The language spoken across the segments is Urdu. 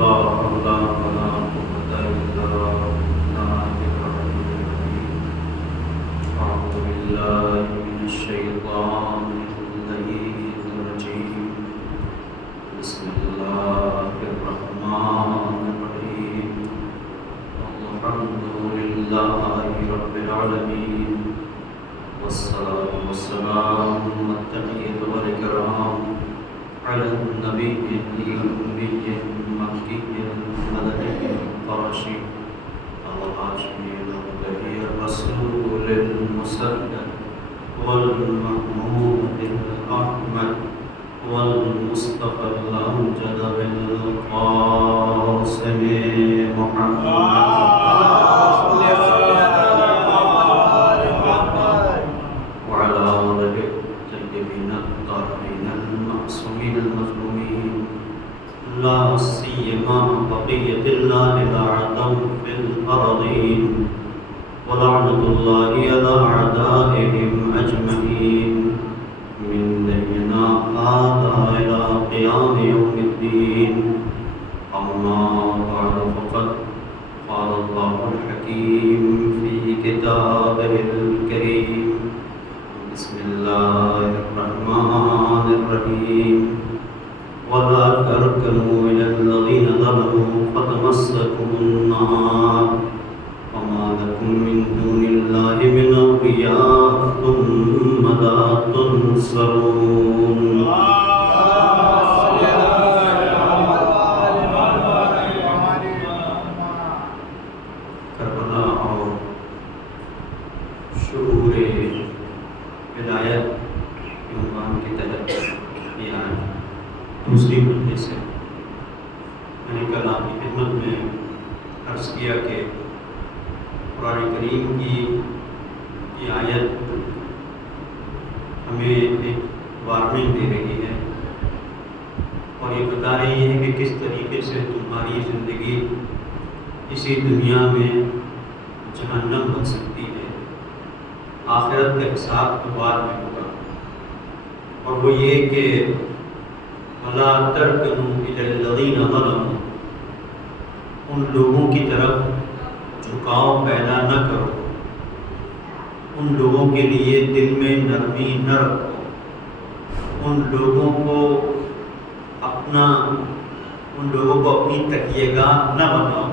لا حول ولا قوة إلا بالله العلي العظيم. أعوذ بالله من الشيطان اللعين الرجيم. بسم الله الرحمن الرحيم. الحمد لله رب العالمين، والصلاة والسلام والتحية والإكرام على النبي الأمي المكي المدني القرشي الهاشمي الأبدي الرسول المسدد والمحمود الأحمد والمصطفى الأمجد بالقاسم محمد وعلى آله الطيبين الطاهرين المعصومين المظلومين، لا سيما بقية الله الأعظم في الأرضين، ولعنة الله على أعدائهم أجمعين من ديننا هذا إلى قيام يوم الدين. أما بعد فقد قال الله الحكيم في كتابه الكريم. بسم الله الرحمن الرحيم. ولا تركنوا إلى الذين ظلموا فتمسكم النار وما لكم من دون الله من أولياء ثم لا تنصرون. کربلا اور شعور ہدایت کے عنوان کے تحت یہ آئے دوسری مجلس ہے. میں نے کل آپ کی خدمت میں عرض کیا کہ قرآن کریم کی یہ آیت ہمیں ایک وارننگ دے رہی ہے اور یہ بتا رہی ہے کہ کس طریقے سے تمہاری زندگی اسی دنیا میں جہنم بن سکتی ہے. آخرت کا حساب تو بعد میں ہوگا، اور وہ یہ کہ وَلَا تَرْكَنُوا إِلَى الَّذِينَ ظَلَمُوا، ان لوگوں کی طرف جھکاؤ پیدا نہ کرو، ان لوگوں کے لیے دل میں نرمی نہ رکھو، ان لوگوں کو اپنی تکیہ گاہ نہ بناؤ،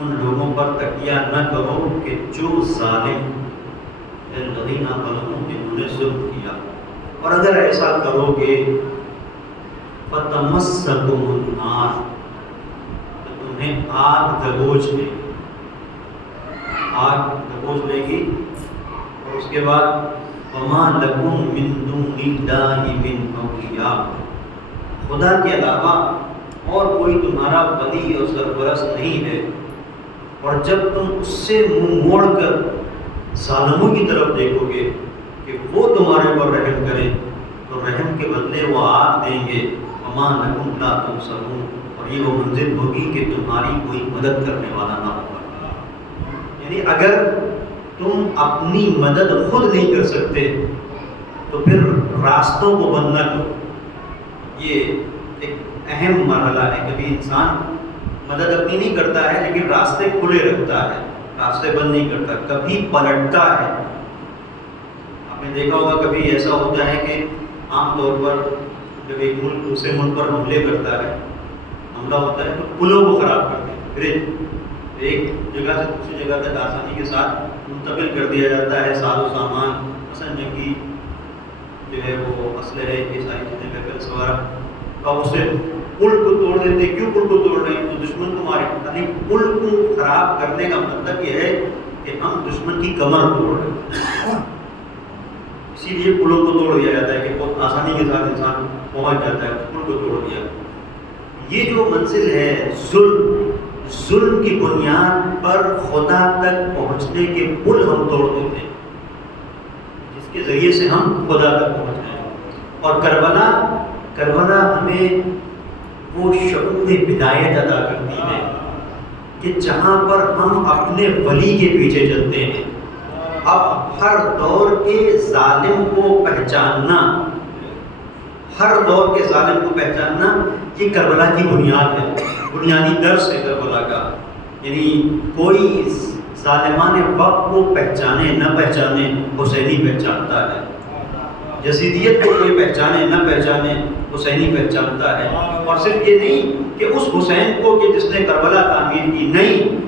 ان لوگوں پر تکیہ نہ کرو کہ جو ظالم الذین ظلموا جنہوں نے ظلم کیا. اور اگر ایسا کرو گے فتمسکم النار، تو تمہیں آگ دبوچ لے گی. اور اس کے بعد وما لکم من دون اللہ من اولیاء، خدا کے علاوہ اور کوئی تمہارا ولی اور سرپرست نہیں ہے. اور جب تم اس سے منہ موڑ کر ظالموں کی طرف دیکھو گے کہ وہ تمہارے پر رحم کریں، تو رحم کے بدلے وہ آگ دیں گے. وما لکم لا تنصرون، اور یہ وہ منزل ہوگی کہ تمہاری کوئی مدد کرنے والا نہ ہوگا. یعنی اگر تم اپنی مدد خود نہیں کر سکتے تو پھر راستوں کو بند نہ کرو. یہ ایک اہم مرحلہ ہے. کبھی انسان مدد اپنی نہیں کرتا ہے لیکن راستے کھلے رکھتا ہے، راستے بند نہیں کرتا، کبھی پلٹتا ہے. آپ نے دیکھا ہوگا کبھی ایسا ہوتا ہے کہ عام طور پر جب ایک ملک دوسرے ملک پر حملے کرتا ہے، حملہ ہوتا ہے تو پلوں کو خراب کرتے ہیں، پھر ایک جگہ سے دوسری جگہ تک آسانی کے ساتھ منتقل کر دیا جاتا ہے. ساز و سامان مثلا جنگی جو ہے وہ اسلحے یہ ساری چیزیں ویپنس وغیرہ، اب اسے پل کو توڑ دیتے. کیوں پل کو توڑ رہے ہیں؟ تو دشمن کو مارے. یعنی پل کو خراب کرنے کا مطلب یہ ہے کہ ہم دشمن کی کمر توڑ رہے ہیں. اسی لیے پلوں کو توڑ دیا جاتا ہے کہ بہت آسانی کے ساتھ انسان پہنچ جاتا ہے. پل کو توڑ دیا. یہ جو منزل ہے ظلم کی بنیاد پر خدا تک پہنچنے کے پل ہم توڑ دیتے ہیں، جس کے ذریعے سے ہم خدا تک پہنچ رہے ہیں. اور کربلا ہمیں وہ شعور ہدایت ادا کرتی ہے کہ جہاں پر ہم اپنے ولی کے پیچھے چلتے ہیں. اب ہر دور کے ظالم کو پہچاننا، ہر دور کے ظالم کو پہچاننا یہ کربلا کی بنیاد ہے. بنیادی درس ہے کربلا کا، یعنی کوئی ظالمان وقت کو پہچانے نہ پہچانے، حسینی پہچانتا ہے۔ یزیدیت کو کوئی پہچانے نہ پہچانے، حسینی پہچانتا ہے۔ اور صرف یہ نہیں کہ اس حسین کو کہ جس نے کربلا تعمیر کی، نہیں،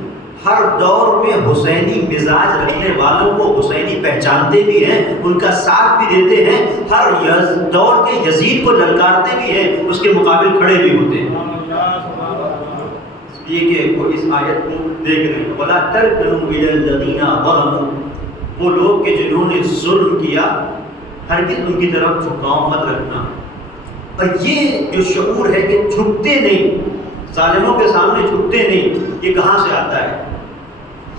ہر دور میں حسینی مزاج رکھنے والوں کو حسینی پہچانتے بھی ہیں، ان کا ساتھ بھی دیتے ہیں، ہر دور کے یزید کو للکارتے بھی ہیں، اس کے مقابل کھڑے بھی ہوتے ہیں۔ یہ کہ وہ اس آیت کو دیکھ رہے ہیں، وَلَا تَرْكَنُوا إِلَى الَّذِينَ ظَلَمُوا، وہ لوگ کہ جنہوں نے ظلم کیا ہرگز ان کی طرف جھکاؤ مت رکھنا۔ اور یہ جو شعور ہے کہ جھکتے نہیں، ظالموں کے سامنے جھکتے نہیں، یہ کہاں سے آتا ہے؟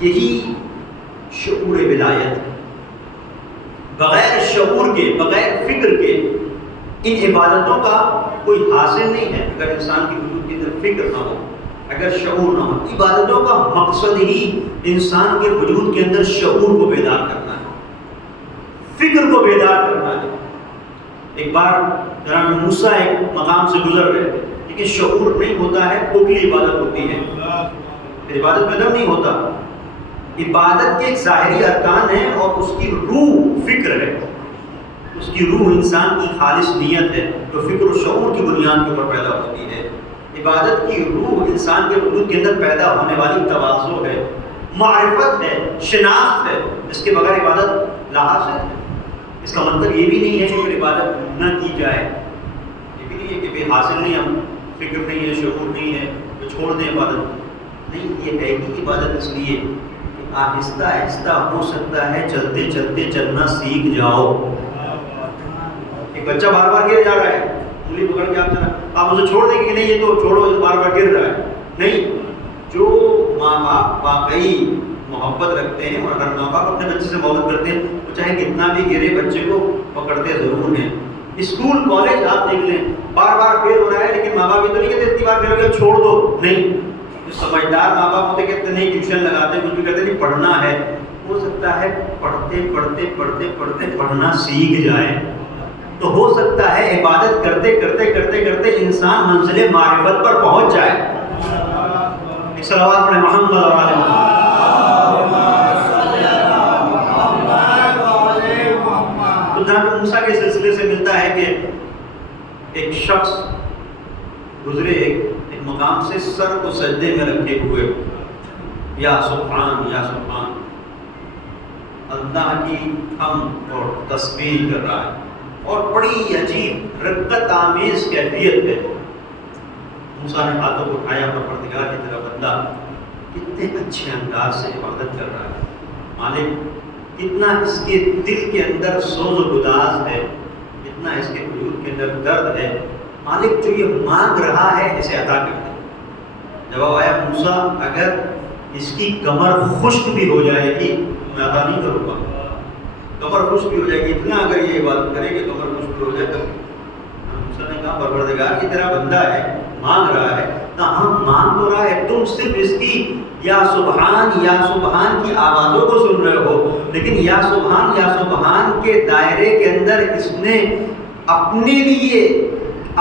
یہی شعور ولایت ہے۔ بغیر شعور کے، بغیر فکر کے ان عبادتوں کا کوئی حاصل نہیں ہے۔ اگر انسان کی وجود کے اندر فکر نہ ہو، اگر شعور نہ ہو، عبادتوں کا مقصد ہی انسان کے وجود کے اندر شعور کو بیدار کرنا ہے، فکر کو بیدار کرنا ہے۔ ایک بار جناب موسیٰ ایک مقام سے گزر رہے تھے، لیکن شعور نہیں ہوتا ہے، کھوکھلی عبادت ہوتی ہے، عبادت میں دم نہیں ہوتا۔ عبادت کے ایک ظاہری ارکان ہیں اور اس کی روح فکر ہے، اس کی روح انسان کی خالص نیت ہے جو فکر و شعور کی بنیاد کے اوپر پیدا ہوتی ہے۔ عبادت کی روح انسان کے وجود کے اندر پیدا ہونے والی تواضع ہے، معرفت ہے، شناخت ہے، جس کے بغیر عبادت لا حاصل ہے۔ اس کا مطلب یہ بھی نہیں ہے کہ پھر عبادت نہ کی جائے، یہ بھی نہیں ہے کہ بے حاصل نہیں، ہم فکر نہیں ہے، شعور نہیں ہے تو چھوڑ دیں عبادت، نہیں، یہ ہے کہ عبادت اس لیے کہ آہستہ آہستہ ہو سکتا ہے چلتے چلتے چلنا سیکھ جاؤ۔ ایک بچہ بار بار گر جا رہا ہے، انگلی پکڑ کے آپ اسے چھوڑ دیں گے کہ نہیں یہ تو چھوڑو، بار بار گر رہا ہے، نہیں۔ جو ماں باپ واقعی محبت رکھتے ہیں، اور اگر ماں باپ اپنے بچے سے محبت کرتے ہیں تو چاہے کتنا بھی گرے بچے کو پکڑتے ضرور ہیں۔ اسکول کالج آپ دیکھ لیں، بار بار فیل ہو رہا ہے لیکن ماں باپ یہ تو نہیں کہتے اتنی بار فیل ہو گیا چھوڑ دو، نہیں۔ جو سمجھدار ماں باپ ہوتے کہتے نہیں ٹیوشن لگاتے، کچھ بھی کہتے نہیں پڑھنا ہے، ہو سکتا ہے پڑھتے پڑھتے پڑھتے پڑھتے پڑھنا سیکھ جائے، تو ہو سکتا ہے عبادت کرتے کرتے کرتے کرتے انسان منزل معرفت پر پہنچ جائے۔ ایک صلوات پڑھیں محمد اور آل محمد۔ تو جناب موسیٰ کے سلسلے سے ملتا ہے کہ ایک شخص گزرے ایک مقام سے سر کو سجدے میں رکھے ہوئے، یا سبحان یا سبحان، اللہ کی حمد اور تسبیح کر رہا ہے، اور بڑی عجیب رقت آمیز کیفیت ہے۔ موسیٰ نے ہاتھوں کو اٹھایا، پروردگار کی طرف، بندہ کتنے اچھے انداز سے عبادت کر رہا ہے، مالک کتنا اس کے دل کے اندر سوز و گداز ہے، کتنا اس کے وجود کے اندر درد ہے، مالک جو یہ مانگ رہا ہے اسے عطا کر دے۔ جواب آیا موسیٰ اگر اس کی کمر خشک بھی ہو جائے گی میں عطا نہیں کروں گا، کمر خشک بھی ہو جائے گی، اتنا اگر یہ عبادت کرے کہ کمر خشک ہو جائے تب۔ موسیٰ نے کہا پروردگار کی طرح بندہ ہے، مانگ رہا ہے، ہم مانگ تو رہا ہے، تم صرف اس کی یا سبحان کی آوازوں کو سن رہے ہو، لیکن یا سبحان کے دائرے کے اندر اس نے اپنے لیے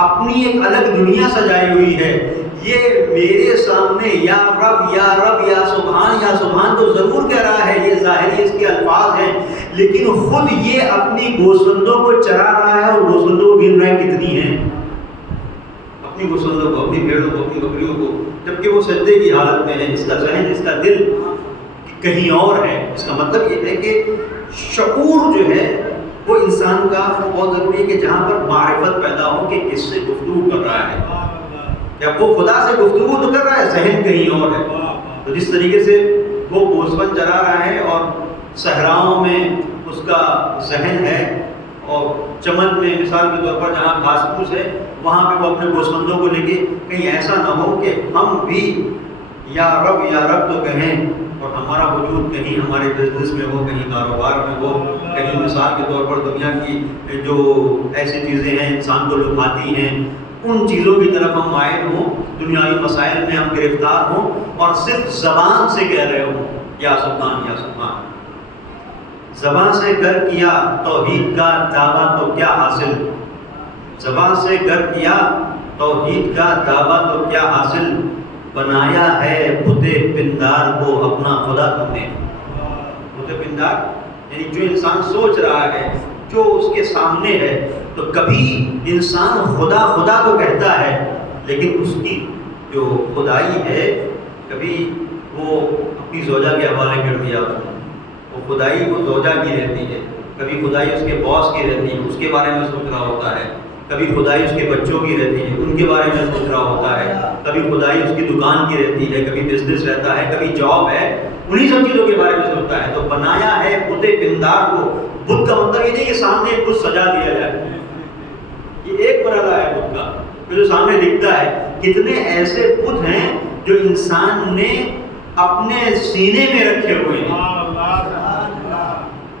اپنی ایک الگ دنیا سجائی ہوئی ہے۔ یہ میرے سامنے یا رب یا رب یا سبحان تو ضرور کہہ رہا ہے، یہ ظاہری اس کے الفاظ ہیں، لیکن خود یہ اپنی گوسفندوں کو چرا رہا ہے اور گوسفندوں کو گن رہا ہے کتنی ہیں، اپنی گوسفندوں کو، اپنی بھیڑوں کو، اپنی بکریوں کو، جبکہ وہ سجدے کی حالت میں ہے، اس کا ذہن، اس کا دل کہیں اور ہے۔ اس کا مطلب یہ ہے کہ شعور جو ہے وہ انسان کا بہت ضروری ہے کہ جہاں پر معرفت پیدا ہو کہ کس سے گفتگو کر رہا ہے، جب وہ خدا سے گفتگو تو کر رہا ہے، ذہن کہیں اور ہے۔ تو جس طریقے سے وہ گوسفند چرا رہا ہے اور صحراؤں میں اس کا ذہن ہے، اور چمن میں مثال کے طور پر جہاں گھاس پھوس ہے وہاں پہ وہ اپنے گوسفندوں کو لے کے، کہیں ایسا نہ ہو کہ ہم بھی یا رب تو کہیں اور ہمارا وجود کہیں ہمارے بزنس میں ہو، کہیں کاروبار میں ہو، کہیں مثال کے طور پر دنیا کی جو ایسی چیزیں ہیں انسان کو لبھاتی ہیں ان چیزوں کی طرف ہم مائل ہوں، دنیاوی مسائل میں ہم گرفتار ہوں اور صرف زبان سے کہہ رہے ہوں یا سبحان یا سبحان۔ زبان سے گر کیا توحید کا دعویٰ تو کیا حاصل، زبان سے گر کیا توحید کا دعویٰ تو کیا حاصل، بنایا ہے بت پندار کو اپنا خدا تم نے. بت پندار یعنی جو انسان سوچ رہا ہے، جو اس کے سامنے ہے، تو کبھی انسان خدا خدا تو کہتا ہے لیکن اس کی جو خدائی ہے کبھی وہ اپنی زوجہ کے حوالے کر دیا اس نے. وہ خدائی وہ زوجہ کی رہتی ہے، کبھی خدائی اس کے باس کی رہتی ہے، اس کے بارے میں سوچ رہا ہوتا ہے. کبھی خدائی اس کے بچوں کی رہتی ہے، ان کے بارے میں سوچ رہا ہوتا ہے. کبھی خدائی اس کی دکان کی رہتی ہے، کبھی بزنس رہتا ہے، کبھی جاب ہے، انہی سب چیزوں کے بارے میں سوچتا ہے. تو بنایا ہے بت پندار کو. بت کا مطلب یہ نہیں کہ سامنے ایک بت سجا دیا جائے، یہ ایک مرحلہ ہے بت کا جو سامنے دکھتا ہے. کتنے ایسے بت ہیں جو انسان نے اپنے سینے میں رکھے ہوئے ہیں.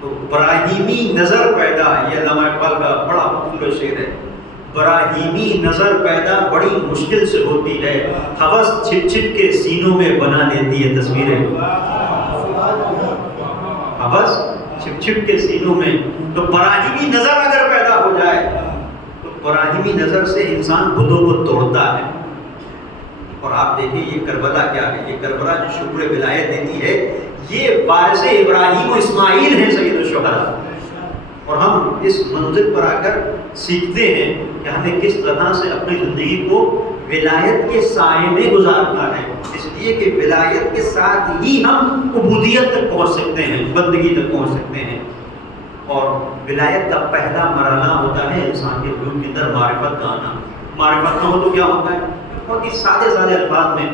تو براہیمی نظر پیدا ہے، یہ علامہ اقبال کا بڑا خوبصورت شعر ہے. براہیمی نظر پیدا بڑی مشکل سے ہوتی ہے، ہوس چھپ چھپ کے سینوں میں بنا دیتی ہے تصویریں. ہوس چھپ چھپ کے سینوں میں. تو براہیمی نظر اگر پیدا ہو جائے تو براہیمی نظر سے انسان بتوں کو توڑتا ہے. اور آپ دیکھیں یہ کربلا کیا ہے، یہ کربلا جو شعور ولایت دیتی ہے، یہ وارث ابراہیم و اسماعیل ہیں سید الشہداء. اور ہم اس منزل پر آ کر سیکھتے ہیں کہ ہمیں کس طرح سے اپنی زندگی کو ولایت کے سائے میں گزارنا ہے، اس لیے کہ ولایت کے ساتھ ہی ہم عبودیت تک پہنچ سکتے ہیں، بندگی تک پہنچ سکتے ہیں. اور ولایت کا پہلا مرحلہ ہوتا ہے انسان کے وجود کے اندر معرفت کا آنا. معرفت نہ ہو تو کیا ہوتا ہے؟ بہت ہی سادے الفاظ میں،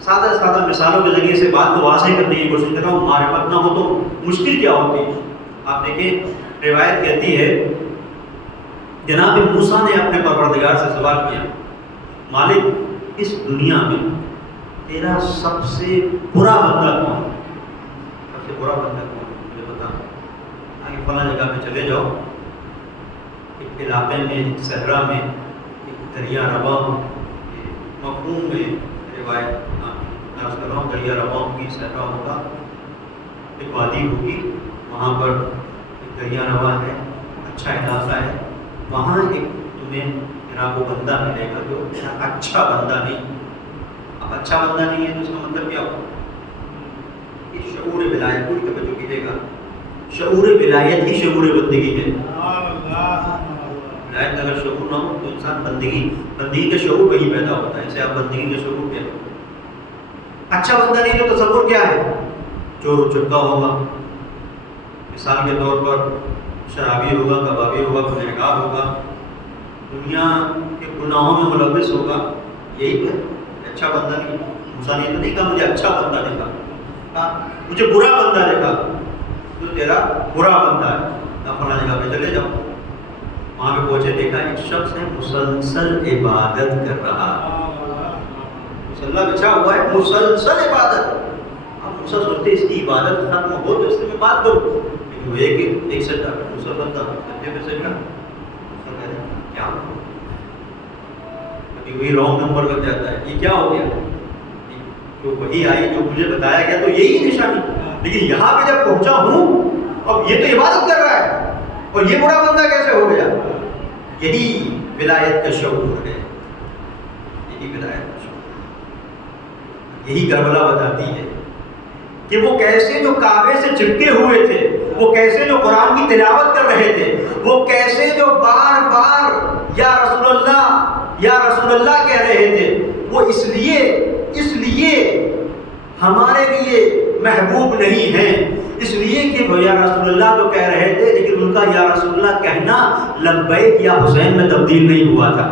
سادہ مثالوں کے ذریعے سے بات کو واضح کرنے کی کوشش کر رہا ہوں. معرفت نہ ہو تو مشکل کیا ہوتی ہے. آپ دیکھیں روایت کہتی ہے جناب موسیٰ نے اپنے پروردگار سے سوال کیا، مالک اس دنیا میں تیرا سب سے برا بندہ کون؟ سب سے برا بندہ کون مجھے بتا. آگے فلاں جگہ پہ چلے جاؤ، ایک علاقے میں، ایک صحرا میں ایک دریا رواں، مفہوم میں روایت عرض کر رہا ہوں، دریا رواں کی صحرا ہوگا، ایک وادی ہوگی، وہاں پر ایک دریا رواں ہے، اچھا علاقہ ہے. وہاں ایک تمہیں جناب وہ بندہ ملے گا جو اچھا بندہ نہیں. اب اچھا بندہ نہیں ہے تو اس کا مطلب کیا ہوگا؟ یہ شعور ولایت، پوری توجہ کیجیے گا. شعور ولایت ہی شعور بندگی ہے. ولایت اگر شعور نہ ہو تو انسان بندگی کا شعور وہی پیدا ہوتا ہے. اسے آپ بندگی کا شعور کیا؟ اچھا بندہ نہیں تو تصور کیا ہے؟ چور و چکا ہوگا، مثال کے طور پر شرابی ہوگا، کبابی ہوگا، گنہگار ہوگا، دنیا کے گناہوں میں ملوث ہوگا. یہی ہے اچھا بندہ نہیں. موسیٰ نے تو نہیں کہا مجھے اچھا بندہ دیکھا، کہا مجھے برا بندہ دیکھا، تو تیرا برا بندہ ہے. فلاں جگہ پہ چلے جاؤ. وہاں پہ پہنچے، دیکھا ایک شخص ہے مسلسل عبادت کر رہا، مسلح بچھا ہوا ہے، مسلسل عبادت. اب موسیٰ سوچتے اس کی عبادت ختم ہو تو اس سے میں بات کروں. وہ ایک سجدہ دوسرا بندہ سجدے پہ سجدہ، کیا ابھی وہی رانگ نمبر کر جاتا ہے. یہ کیا ہو گیا؟ جو وہی آئی جو مجھے بتایا گیا تو یہی نشانی، لیکن یہاں پہ جب پہنچا ہوں اب یہ تو عبادت کر رہا ہے اور یہ برا بندہ کیسے ہو گیا؟ یہی ولایت کا شعور ہے. یہی ولایت کا شعور، یہی کربلا بتاتی ہے کہ وہ کیسے جو کعبے سے چپکے ہوئے تھے، وہ کیسے جو قرآن کی تلاوت کر رہے تھے، وہ کیسے جو بار بار یا رسول اللہ کہہ رہے تھے، وہ اس لیے ہمارے لیے محبوب نہیں ہیں، اس لیے کہ وہ یا رسول اللہ تو کہہ رہے تھے لیکن ان کا یا رسول اللہ کہنا لبیک یا حسین میں تبدیل نہیں ہوا تھا.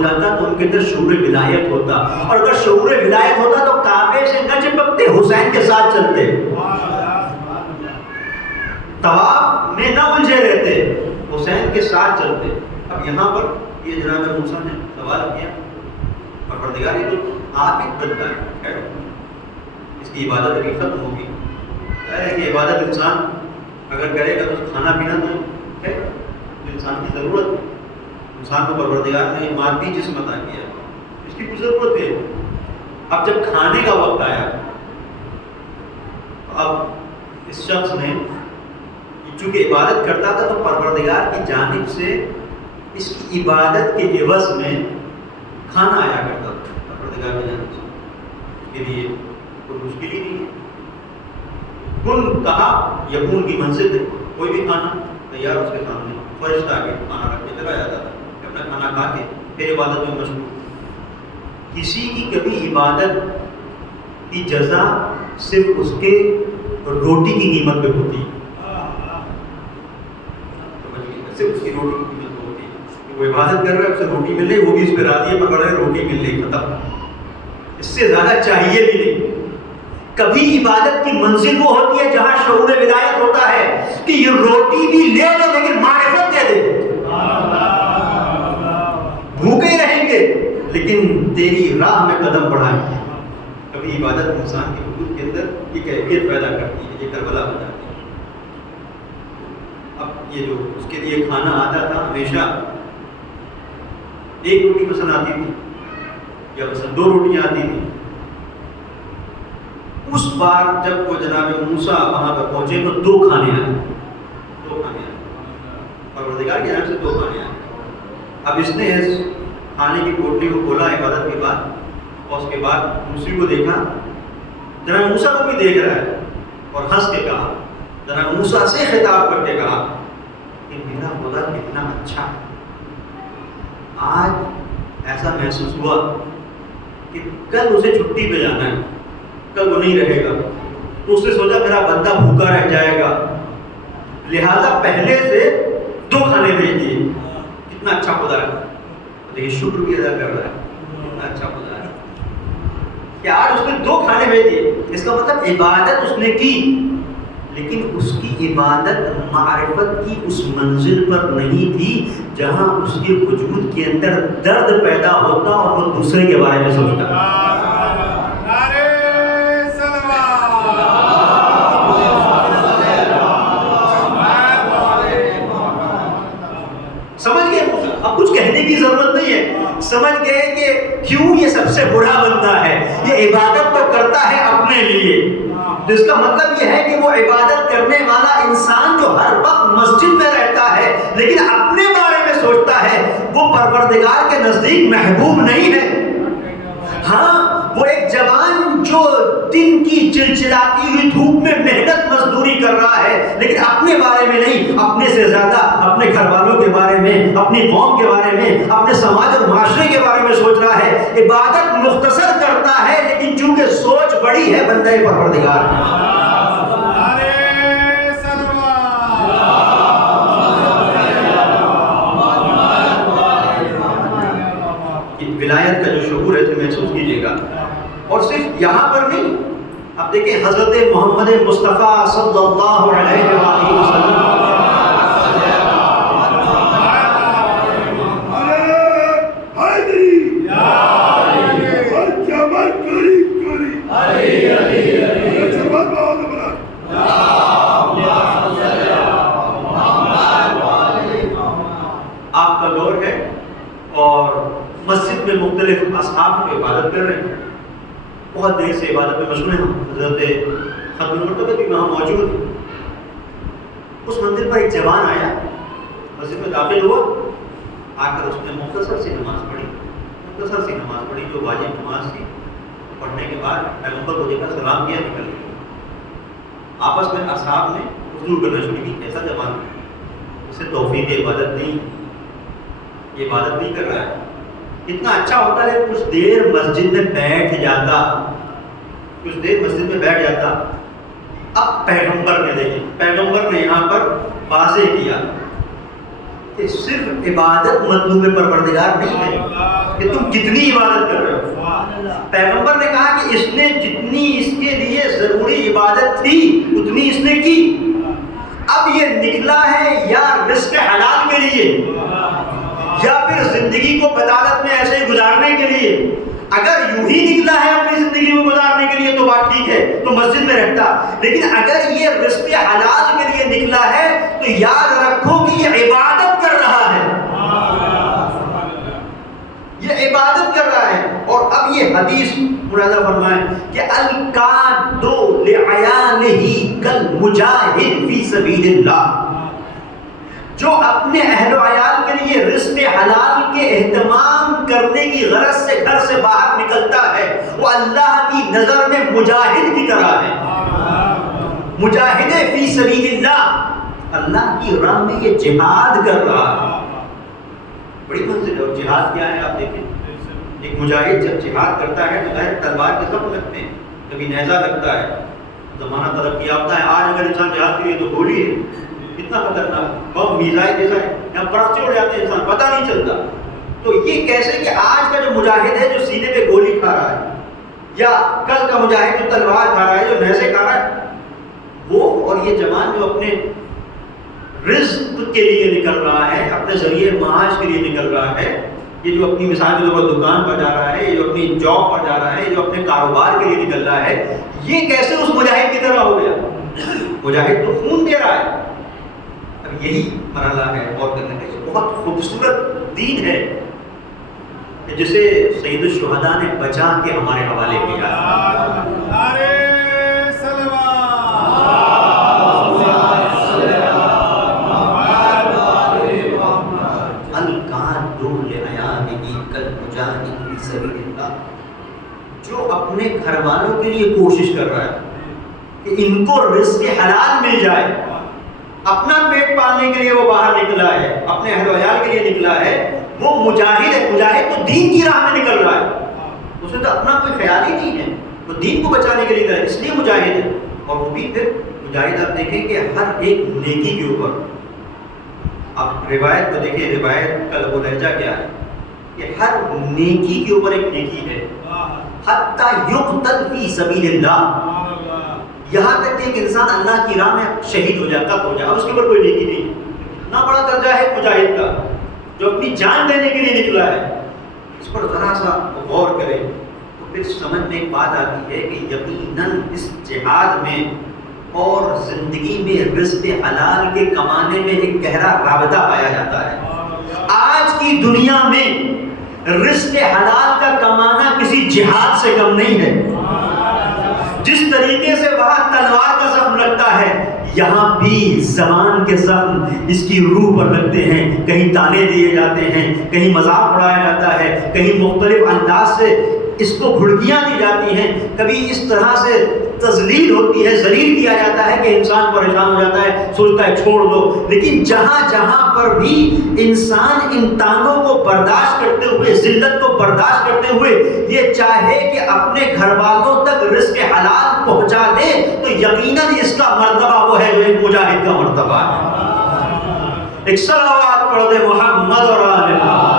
جاتا تو ان کے اندر شعور ولایت ہوتا، اور اگر شعور ولایت ہوتا تو کعبے سے نہ چپکتے، حسین کے ساتھ چلتے، طواف میں نہ الجھے رہتے، حسین کے ساتھ چلتے. اب یہاں پر یہ جناب موسیٰ نے سوال کیا، پروردگار یہ تو عابد بنتا ہے، اس کی عبادت ابھی ختم ہوگی. ہے کہ عبادت انسان اگر کرے گا تو کھانا پینا تو ہے انسان کی ضرورت ہے. انسان کو پروردگار نے مادی جسم عطا کیا، اس کی کچھ ضرورت ہے. اب جب کھانے کا وقت آیا اب اس شخص نے چونکہ عبادت کرتا تھا تو پروردگار کی جانب سے اس کی عبادت کے عوض میں کھانا آیا کرتا تھا پروردگار کی جانب سے. اس کے لیے کوئی مشکل ہی نہیں ہے. کن کہا یکون کی منزل ہے، کوئی بھی کھانا تیار اس کے سامنے، فرشتہ آ کے کھانا رکھ کے چلا جاتا تھا، اپنا کھانا کھا کے پھر عبادت میں مشغول. کسی کی کبھی عبادت کی جزا صرف اس کے روٹی کی قیمت پہ ہوتی ہے، صرف اس کی روٹی کی قیمت پہ ہوتی ہے. وہ عبادت کر رہا ہے، اسے روٹی مل رہی، وہ بھی اس پہ راضی ہے، پکڑ رہے روٹی مل رہی، ختم. اس سے زیادہ چاہیے بھی نہیں. کبھی عبادت کی منزل وہ ہوتی ہے جہاں شعور ولایت ہوتا ہے کہ یہ روٹی بھی لے لے لیکن معرفت دے دے. بھوکے رہیں گے لیکن تیری راہ میں قدم بڑھائیں گے. کبھی عبادت انسان کے وجود کے اندر یہ کیفیت پیدا کرتی ہے، یہ کربلا بن جاتی ہے. اب یہ جو اس کے لیے کھانا آتا تھا ہمیشہ ایک روٹی پسند آتی تھی یا پسند 2 روٹیاں آتی تھیں. اس بار جب وہ جناب موسیٰ وہاں پر پہنچے تو 2 کھانے آئے، 2 کھانے آئے، پروردگار کی جانب سے 2 کھانے آئے. اب اس نے اس کھانے کی پوٹلی کو کھولا عبادت کے بعد، اور اس کے بعد موسیٰ کو دیکھا، جناب موسیٰ کو بھی دیکھ رہا ہے اور ہنس کے کہا، جناب موسیٰ سے خطاب کر کے کہا کہ میرا خدا کتنا اچھا ہے. آج ایسا محسوس ہوا کہ کل اسے چھٹی پہ جانا ہے، کل وہ نہیں رہے گا، تو اس نے سوچا میرا بندہ بھوکا رہ جائے گا، لہذا پہلے سے 2 کھانے بھیج دیے. کتنا اچھا خدا ہے، لیکن شکر بھی ادا کر رہا ہے، کتنا اچھا خدا ہے کہ آج اس نے 2 کھانے بھیج دیے. اس کا مطلب عبادت اس نے کی، لیکن اس کی عبادت معرفت کی اس منزل پر نہیں تھی جہاں اس کے وجود کے اندر درد پیدا ہوتا اور وہ دوسرے کے بارے میں سوچتا. سمجھ گئے؟ اب کچھ کہنے کی ضرورت نہیں ہے، سمجھ گئے کہ کیوں یہ سب سے بڑا بندہ ہے. یہ عبادت تو کرتا ہے اپنے لیے، تو اس کا مطلب یہ ہے کہ وہ عبادت کرنے والا انسان جو ہر وقت مسجد میں رہتا ہے لیکن اپنے بارے میں سوچتا ہے، وہ پروردگار کے نزدیک محبوب نہیں ہے. ہاں، وہ ایک جوان جو دن کی چلچلاتی ہوئی دھوپ میں محنت مزدوری کر رہا ہے لیکن اپنے بارے میں نہیں، اپنے سے زیادہ اپنے گھر والوں کے بارے میں، اپنی قوم کے بارے میں، اپنے سماج اور معاشرے کے بارے میں سوچ رہا ہے. عبادت مختصر کرتا ہے لیکن چونکہ سوچ بڑی ہے، بندہ پروردگار ہے. ولایت کا جو شعور ہے تو محسوس کیجیے گا. اور صرف یہاں پر نہیں، اب دیکھیں حضرت محمد مصطفیٰ صلی اللہ علیہ وسلم آپ کا دور ہے اور مسجد میں مختلف اصحاب کو عبادت کر رہے ہیں، بہت دیر سے عبادت میں مشغول ہیں. حضرت ختم المرتبہ بھی وہاں موجود ہیں. اس منزل پر ایک جوان آیا، مسجد میں داخل ہوا، آ کر اس نے مختصر سی نماز پڑھی جو واجب نماز تھی. پڑھنے کے بعد پیغمبر کو دیکھا، سلام کیا، نکل گیا. آپس میں اصحاب نے گفتگو کرنا شروع کی، ایسا جوان اسے توفیق عبادت نہیں، یہ عبادت نہیں کر رہا ہے. اتنا اچھا ہوتا ہے کچھ دیر مسجد میں بیٹھ جاتا. اب پیغمبر نے دیکھیں، پیغمبر نے یہاں پر واضح کیا کہ صرف عبادت مطلوب پروردگار نہیں ہے کہ تم کتنی عبادت کر رہے ہو. پیغمبر نے کہا کہ اس نے جتنی اس کے لیے ضروری عبادت تھی اتنی اس نے کی. اب یہ نکلا ہے یا رزق حلال کے لیے یا پھر زندگی کو بدالت میں ایسے ہی گزارنے کے لیے. اگر یوں ہی نکلا ہے اپنی زندگی کو گزارنے کے لیے تو بات ٹھیک ہے، تو مسجد میں رہتا. لیکن اگر یہ رزق حلال کے لیے نکلا ہے تو یاد رکھو کہ یہ عبادت کر رہا ہے، یہ عبادت کر رہا ہے. اور اب یہ حدیث ملاحظہ فرمائیں کہ القاد لعیانہ کالمجاہد فی سبیل اللہ، جو اپنے اہل و عیال کے لیے رزق حلال کے اہتمام کرنے کی غرض سے گھر سے باہر نکلتا ہے، وہ اللہ کی نظر میں مجاہد کی طرح ہے، مجاہد فی سبیل اللہ، اللہ کی راہ میں یہ جہاد کر رہا ہے۔ بڑی منزل ہے۔ اور جہاد کیا ہے آپ دیکھیں، ایک مجاہد جب جہاد کرتا ہے تو ظاہر تلوار کے سب لگتے ہیں، کبھی نیزہ لگتا ہے، زمانہ ترقی یافتہ ہے، آج اگر انسان جہاد کے لیے تو گولی ہے، کتنا خطرناک، بم میزائل جیسا ہے، یہاں پرستے اڑ جاتے ہیں، انسان پتہ نہیں چلتا۔ تو یہ کیسے کہ آج کا جو مجاہد ہے جو سینے پہ گولی کھا رہا ہے، یا کل کا مجاہد جو تلوار کھا رہا ہے، جو نیزے کھا رہا ہے، وہ اور یہ جوان جو اپنے رزق کے لیے نکل رہا ہے، اپنے ذریعے معاش کے لیے نکل رہا ہے، یہ جو اپنی مثال کے طور پر دکان پر جا رہا ہے، یہ جو اپنی جاب پر جا رہا ہے، یہ جو اپنے کاروبار کے لیے نکل رہا ہے، یہ کیسے اس مجاہد کی طرح ہو گیا؟ مجاہد تو خون دے رہا ہے۔ اب یہی مرحلہ ہے اور کرنے کا، یہ بہت خوبصورت دین ہے جسے سید الشہداء نے بچا کے ہمارے حوالے کیا۔ جو اپنے گھر والوں کے لیے کوشش کر رہا ہے کہ ان کو رزق حلال مل جائے، اپنا پیٹ پالنے کے لیے وہ باہر نکلا ہے، اپنے اہل و عیال کے لیے نکلا ہے، وہ مجاہد ہے۔ مجاہد تو دین کی راہ میں نکل رہا ہے، اسے تو اپنا کوئی خیال ہی نہیں ہے، وہ دین کو بچانے کے لیے نکلا ہے، اس لیے مجاہد ہے۔ اور وہ بھی پھر مجاہد آپ دیکھیں کہ ہر ایک نیکی کے اوپر، آپ روایت کو دیکھیں، روایت کا لب و لہجہ کیا ہے کہ ہر نیکی کے اوپر ایک نیکی ہے، حتی یقتل فی سبیل اللہ، یہاں تک کہ ایک انسان اللہ کی راہ میں شہید ہو جائے، قتل ہو جائے، اب اس کے اوپر کوئی نیکی نہیں۔ اتنا بڑا درجہ ہے مجاہد کا جو اپنی جان دینے کے لیے نکلا ہے، اس پر ذرا سا غور کریں تو پھر سمجھ میں ایک بات آتی ہے کہ یقیناً اس جہاد میں اور زندگی میں رزق حلال کے کمانے میں ایک گہرا رابطہ پایا جاتا ہے۔ آج کی دنیا میں رزق حلال کا کمانا کسی جہاد سے کم نہیں ہے۔ جس طریقے سے وہاں تلوار کا زخم لگتا ہے، یہاں بھی زبان کے زخم اس کی روح پر لگتے ہیں، کہیں تانے دیے جاتے ہیں، کہیں مذاق اڑایا جاتا ہے، کہیں مختلف انداز سے اس کو گھڑکیاں دی جاتی ہیں، کبھی اس طرح سے تذلیل ہوتی ہے، ذلیل کیا جاتا ہے کہ انسان پریشان ہو جاتا ہے، سوچتا ہے چھوڑ دو۔ لیکن جہاں جہاں پر بھی انسان ان تانوں کو برداشت کرتے ہوئے، ذلت کو برداشت کرتے ہوئے یہ چاہے کہ اپنے گھر والوں تک رزق حلال پہنچا دے، تو یقیناً اس کا مرتبہ وہ ہے جو ایک مجاہد کا مرتبہ ہے۔ ایک صلوات پڑھ دے محمد اور آل محمد۔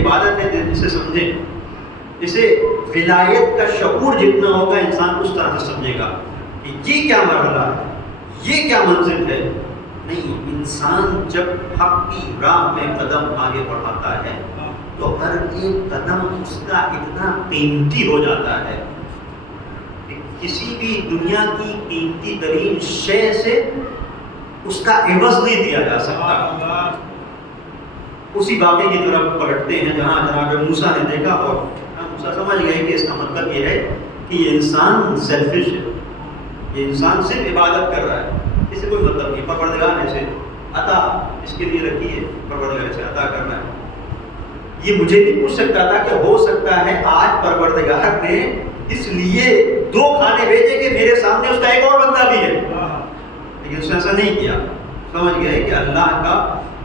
عبادت ہے جسے سمجھیں، اسے ولایت کا شعور جتنا ہوگا انسان اس طرح سے سمجھے گا کہ یہ کیا مرحلہ ہے، یہ کیا منزل ہے۔ نہیں، انسان جب حق کی راہ میں قدم آگے بڑھاتا ہے تو ہر ایک قدم اس کا اتنا قیمتی ہو جاتا ہے کہ کسی بھی دنیا کی قیمتی ترین شے سے اس کا عوض نہیں دیا جا سکتا۔ اسی واقعے کی طرف پلٹتے ہیں جہاں جناب موسیٰ نے دیکھا اور موسیٰ سمجھ گئے کہ اس کا مطلب یہ ہے کہ یہ انسان سیلفش ہے، یہ انسان صرف عبادت کر رہا ہے، اس سے کوئی مطلب نہیں، پروردگار نے اسے عطا اس کے لیے رکھی ہے، پروردگار اسے عطا کرنا ہے۔ یہ مجھے نہیں پوچھ سکتا تھا کہ ہو سکتا ہے آج پروردگار نے اس لیے 2 کھانے بھیجے کہ میرے سامنے اس کا ایک اور بندہ بھی ہے، لیکن اس نے ایسا نہیں کیا۔ سمجھ گئے کہ اللہ کا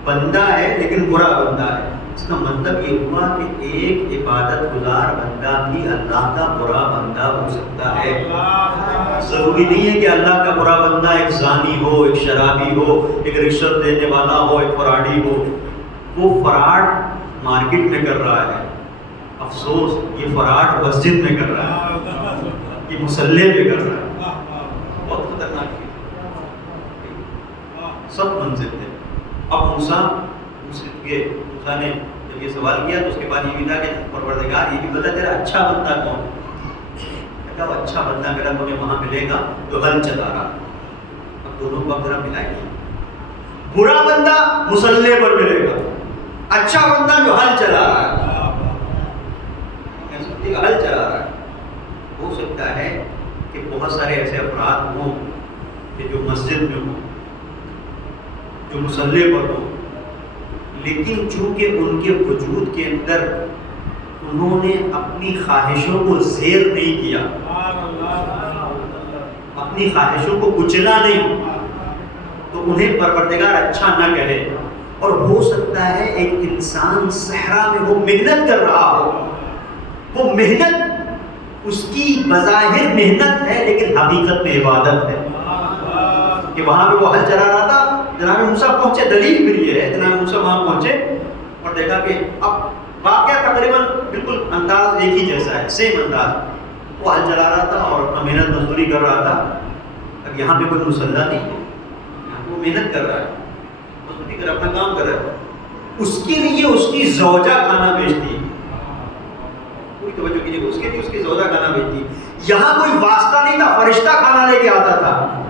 بندہ ہے لیکن برا بندہ ہے، اس کا مطلب یہ ہوا کہ ایک عبادت گزار بندہ بھی اللہ کا برا بندہ ہو سکتا ہے۔ ضروری نہیں ہے کہ اللہ کا برا بندہ ایک زانی ہو، ایک شرابی ہو، ایک رشوت دینے والا ہو، ایک فراڈی ہو۔ وہ فراڈ مارکیٹ میں کر رہا ہے، افسوس یہ فراڈ مسجد میں کر رہا ہے، یہ مصلی پہ کر رہا ہے، بہت خطرناک ہے، سب منزل ہے۔ اب موسیٰ نے جب یہ سوال کیا تو اس کے بعد یہ بھی تھا کہ پروردگار یہ بھی بتا تیرا اچھا بندہ کون ہے؟ کہا وہ اچھا بندہ میرا تمہیں وہاں ملے گا تو ہل چلا رہا۔ اب دونوں کو ذرا ملائیے، برا بندہ مصلے پر ملے گا، اچھا بندہ جو ہل چلا رہا ہے، ہل چلا رہا ہے۔ ہو سکتا ہے کہ بہت سارے ایسے افراد ہوں کہ جو مسجد میں ہوں، جو مصلے پر ہوں، لیکن چونکہ ان کے وجود کے اندر انہوں نے اپنی خواہشوں کو زیر نہیں کیا، اپنی خواہشوں کو کچلا نہیں، تو انہیں پروردگار اچھا نہ کہے۔ اور ہو سکتا ہے ایک انسان صحرا میں وہ محنت کر رہا ہو، وہ محنت اس کی بظاہر محنت ہے لیکن حقیقت میں عبادت ہے، کہ وہاں پہ وہ ہل چلا رہا تھا، جناب موسیٰ پہنچے، دلیل بھی یہ ہے، جناب موسیٰ وہاں پہنچے اور دیکھا کہ اب واقعہ تقریباً بالکل انداز ایک ہی جیسا ہے، سیم انداز، وہ ہل چلا رہا تھا اور اپنا محنت مزدوری کر رہا تھا۔ اب یہاں پہ کوئی مسلح نہیں ہے، وہ محنت کر رہا ہے، مزدوری کر اپنا کام کر رہا ہے، اس کے لیے اس کی زوجہ کھانا بیچتی ہے، کوئی توجہ کیجیے، اس کے لیے اس کی زوجہ کھانا بیچتی ہے، یہاں کوئی واسطہ نہیں تھا، فرشتہ کھانا لے کے آتا تھا۔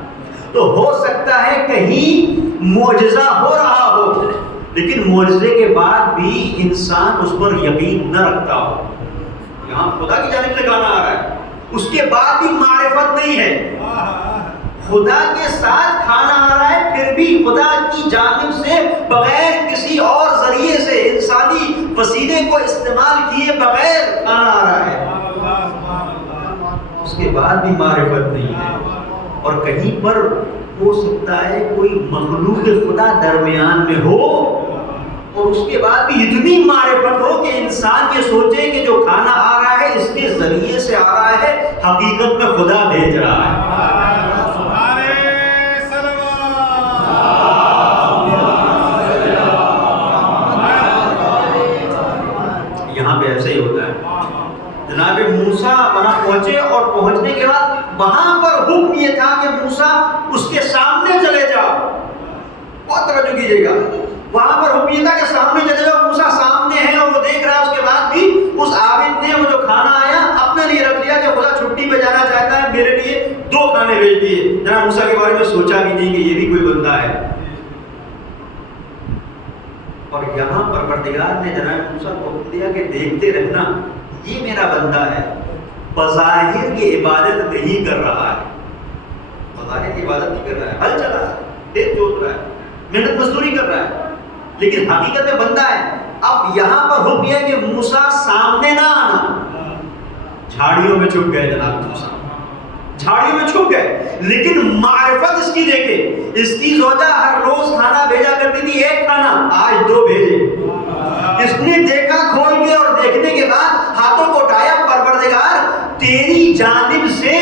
تو ہو سکتا ہے کہیں معجزہ ہو رہا ہو، لیکن معجزے کے بعد بھی انسان اس پر یقین نہ رکھتا ہو، یہاں خدا کی جانب سے کھانا آ رہا ہے، اس کے بعد بھی معرفت نہیں ہے، خدا کے ساتھ کھانا آ رہا ہے پھر بھی خدا کی جانب سے بغیر کسی اور ذریعے سے انسانی وسیلے کو استعمال کیے بغیر کھانا آ رہا ہے، اس کے بعد بھی معرفت نہیں ہے۔ اور کہیں پر ہو سکتا ہے کوئی مخلوق خدا درمیان میں ہو اور اس کے بعد بھی اتنی معرفت ہو کہ انسان یہ سوچے کہ جو کھانا آ رہا ہے اس کے ذریعے سے آ رہا ہے، حقیقت میں خدا بھیج رہا ہے۔ یہاں پہ ایسا ہی ہوتا ہے۔ جناب موسیٰ وہاں پہنچے اور پہنچنے کے بعد وہاں پر حکم یہ تھا کہ موسیٰ اس کے سامنے چلے جاؤ، بہت توجہ کیجیے گا، وہاں پر حکم یہ تھا کہ سامنے چلے جاؤ، موسیٰ سامنے ہے اور وہ دیکھ رہا ہے، اس کے بعد بھی اس عابد نے وہ جو کھانا آیا اپنے لیے رکھ لیا کہ خدا چھٹی پہ جانا چاہتا ہے، میرے لیے 2 کھانے بھیج دیے۔ جناب موسیٰ کے بارے میں سوچا بھی نہیں کہ یہ بھی کوئی بندہ ہے۔ اور یہاں پروردگار نے جناب موسیٰ کو حکم دیا کہ دیکھتے رہنا، یہ میرا بندہ ہے، بظاہر یہ عبادت نہیں کر رہا ہے، بظاہر یہ عبادت نہیں کر رہا ہے، ہل چلا رہا ہے، کھیت جوت رہا ہے، محنت مزدوری کر رہا ہے، لیکن حقیقت میں بندہ ہے۔ اب یہاں پر حکم یہ کہ موسیٰ سامنے نہ آنا، جھاڑیوں میں چھپ گئے جناب موسیٰ، جھاڑیوں میں چھپ گئے، لیکن معرفت اس کی دیکھے، اس کی زوجہ ہر روز کھانا بھیجا کرتی تھی، 1 کھانا، آج 2 بھیجے۔ اس نے دیکھا کھول کے اور دیکھنے کے بعد ہاتھوں کو اٹھایا، پروردگار تیری جانب سے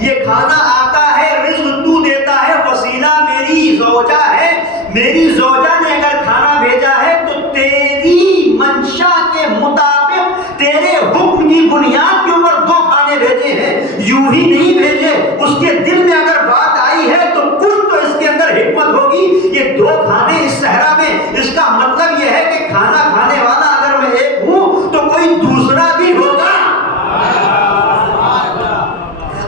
یہ کھانا آتا ہے، رزق تو دیتا ہے، وسیلہ میری زوجہ ہے، میری زوجہ نے اگر کھانا بھیجا ہے تو تیری منشا کے مطابق تیرے حکم کی بنیاد کے اوپر 2 کھانے بھیجے ہیں، یوں ہی نہیں بھیجے، اس کے دل میں اگر بات آئی ہے تو کچھ تو اس کے اندر حکمت ہوگی۔ یہ 2 کھانے اس صحرا میں، اس کا مطلب یہ ہے کہ کھانا کھانے والا اگر میں ایک ہوں تو کوئی دوسرا بھی ہوگا۔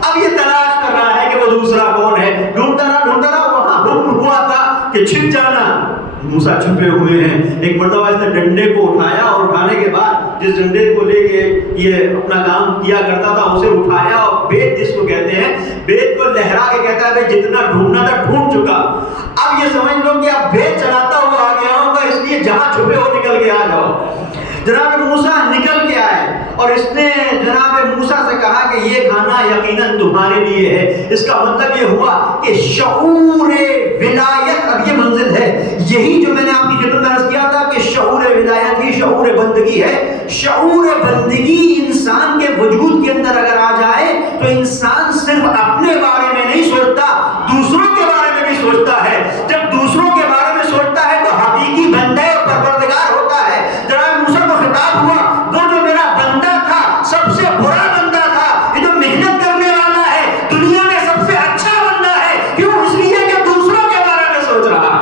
اب یہ تلاش کر رہا ہے کہ وہ دوسرا کون ہے، ڈھونڈتا رہا، وہاں حکم ہوا تھا کہ چھپ جانا، موسیٰ چھپے ہوئے ہیں۔ ایک مرتبہ اس نے ڈنڈے کو اٹھایا اور اٹھانے کے بعد جس ڈنڈے کو لے کے یہ اپنا کام کیا کرتا تھا اسے اٹھایا اور بیت جس کو کہتے ہیں، بیت کو لہرا کے کہتا ہے بھائی جتنا ڈھونڈنا تھا ڈھونڈ چکا، اب یہ سمجھ لو کہ اب بیت چلاتا ہوا آ گیا ہوں گا، اس لیے جہاں چھپے ہو نکل کے آ جاؤ۔ جناب موسیٰ نکل کے آئے اور اس نے جناب موسیٰ سے کہا کہ یہ کھانا یقیناً تمہارے لیے ہے۔ اس کا مطلب یہ ہوا کہ شعور ولایت اب یہ منزل ہے، یہی جو میں نے آپ کی خدمت میں عرض کیا تھا کہ شعور ولایت ہی شعور بندگی ہے۔ شعور بندگی انسان کے وجود کے اندر اگر آ جائے تو انسان صرف اپنے بارے میں نہیں سوچتا، دوسروں کے بارے میں بھی سوچتا ہے۔ جب دوسروں کے بارے میں سوچتا ہے تو حقیقی بندہ اور پروردگار ہوتا ہے۔ جناب موسیٰ کو خطاب ہوا، وہ جو میرا بندہ تھا سب سے برا بندہ تھا، یہ جو محنت کرنے والا ہے دنیا میں سب سے اچھا بندہ ہے، کیوں؟ اس لیے کہ دوسروں کے بارے میں سوچ رہا۔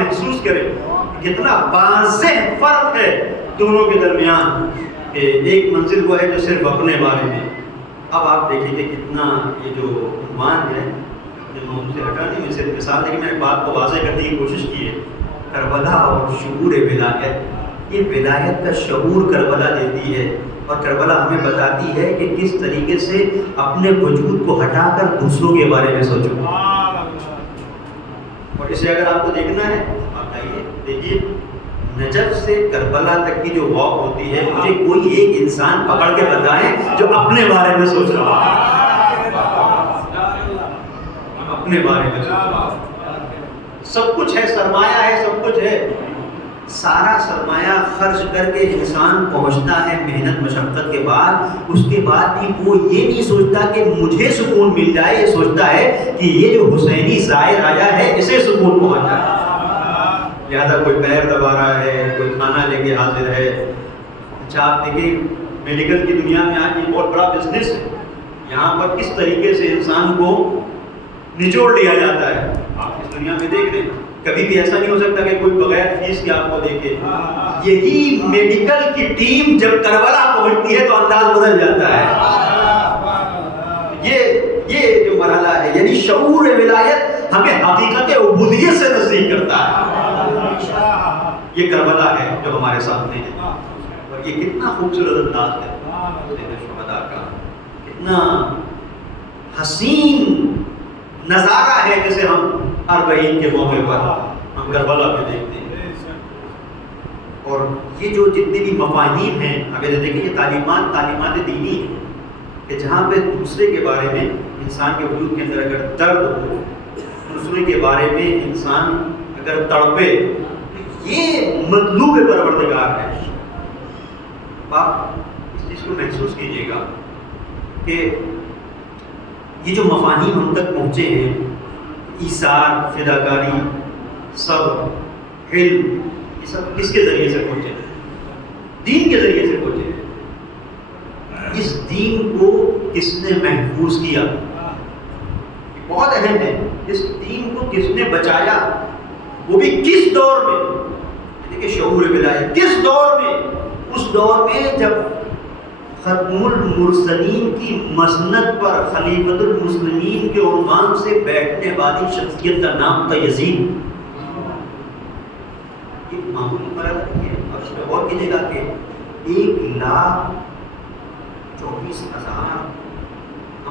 محسوس کریں کتنا واضح فرق ہے دونوں کے درمیان کہ ایک منزل وہ ہے جو صرف اپنے بارے میں. اب آپ دیکھیں کہ کتنا یہ جو عنوان ہے موضوع سے ہٹا نہیں, صرف مثال ہے کہ میں نے بات کو واضح کرنے کی کوشش کی ہے. کربلا اور شعور ولایت, یہ ولایت کا شعور کربلا دیتی ہے, اور کربلا ہمیں بتاتی ہے کہ کس طریقے سے اپنے وجود کو ہٹا کر دوسروں کے بارے میں سوچو. اور اسے اگر آپ کو دیکھنا ہے آپ آئیے دیکھیے, نجف سے کربلا تک کی جو واک ہوتی ہے, مجھے کوئی ایک انسان پکڑ کے بتائیں جو اپنے بارے میں سوچ رہا ہے, اپنے بارے میں سوچ رہا ہے. سب کچھ ہے, سرمایہ ہے, سب کچھ ہے, سارا سرمایہ خرچ کر کے انسان پہنچتا ہے محنت مشقت کے بعد. اس کے بعد بھی وہ یہ نہیں سوچتا کہ مجھے سکون مل جائے, یہ سوچتا ہے کہ یہ جو حسینی زائر آیا ہے اسے سکون پہنچ جائے. لہٰذا کوئی پیر دبا رہا ہے, کوئی کھانا لے کے حاضر ہے. اچھا آپ دیکھیں میڈیکل کی دنیا میں آج یہ بہت بڑا بزنس ہے, یہاں پر کس طریقے سے انسان کو نچوڑ لیا جاتا ہے. آپ اس دنیا میں دیکھ رہے ہیں, کبھی بھی ایسا نہیں ہو سکتا کہ کوئی بغیر فیس کے آپ کو دیکھے. یہی میڈیکل کی ٹیم جب کربلا پہنچتی ہے تو انداز بدل جاتا ہے. یہ جو مرحلہ ہے, یعنی شعور ولایت ہمیں حقیقت عبودیت سے نزدیک کرتا ہے. یہ کربلا ہے جو ہمارے سامنے ہے, اور یہ کتنا خوبصورت انداز ہے شہداء کا, کتنا حسین نظارہ ہے جسے ہم اربعین کے موقع پر ہم کربلا پہ دیکھتے ہیں. اور یہ جو جتنے بھی مفاہیم ہیں, اگر دیکھیں یہ تعلیمات دینی ہیں کہ جہاں پہ دوسرے کے بارے میں انسان کے وجود کے اندر اگر درد ہو, دوسرے کے بارے میں انسان اگر تڑپے, یہ مطلوب پروردگار ہے. آپ اس چیز کو محسوس کیجیے گا کہ یہ جو مفاہیم ہم تک پہنچے ہیں, ایثار, فداکاری, صبر, حلم, یہ سب کس کے ذریعے سے پہنچے ہیں؟ دین کے ذریعے سے پہنچے ہیں. اس دین کو کس نے محفوظ کیا, یہ بہت اہم ہے. اس دین کو کس نے بچایا, وہ بھی کس دور میں, دیکھیں شعور ولایت کس دور میں, اس دور میں جب ختم المرسلین کی مسند پر خلیفۃ المسلمین کے عنوان سے بیٹھنے والی شخصیت کا نام تھا یزید. یہ معمولی مرحلہ نہیں ہے. اور اس پہ غور کیجیے گا کہ 1,24,000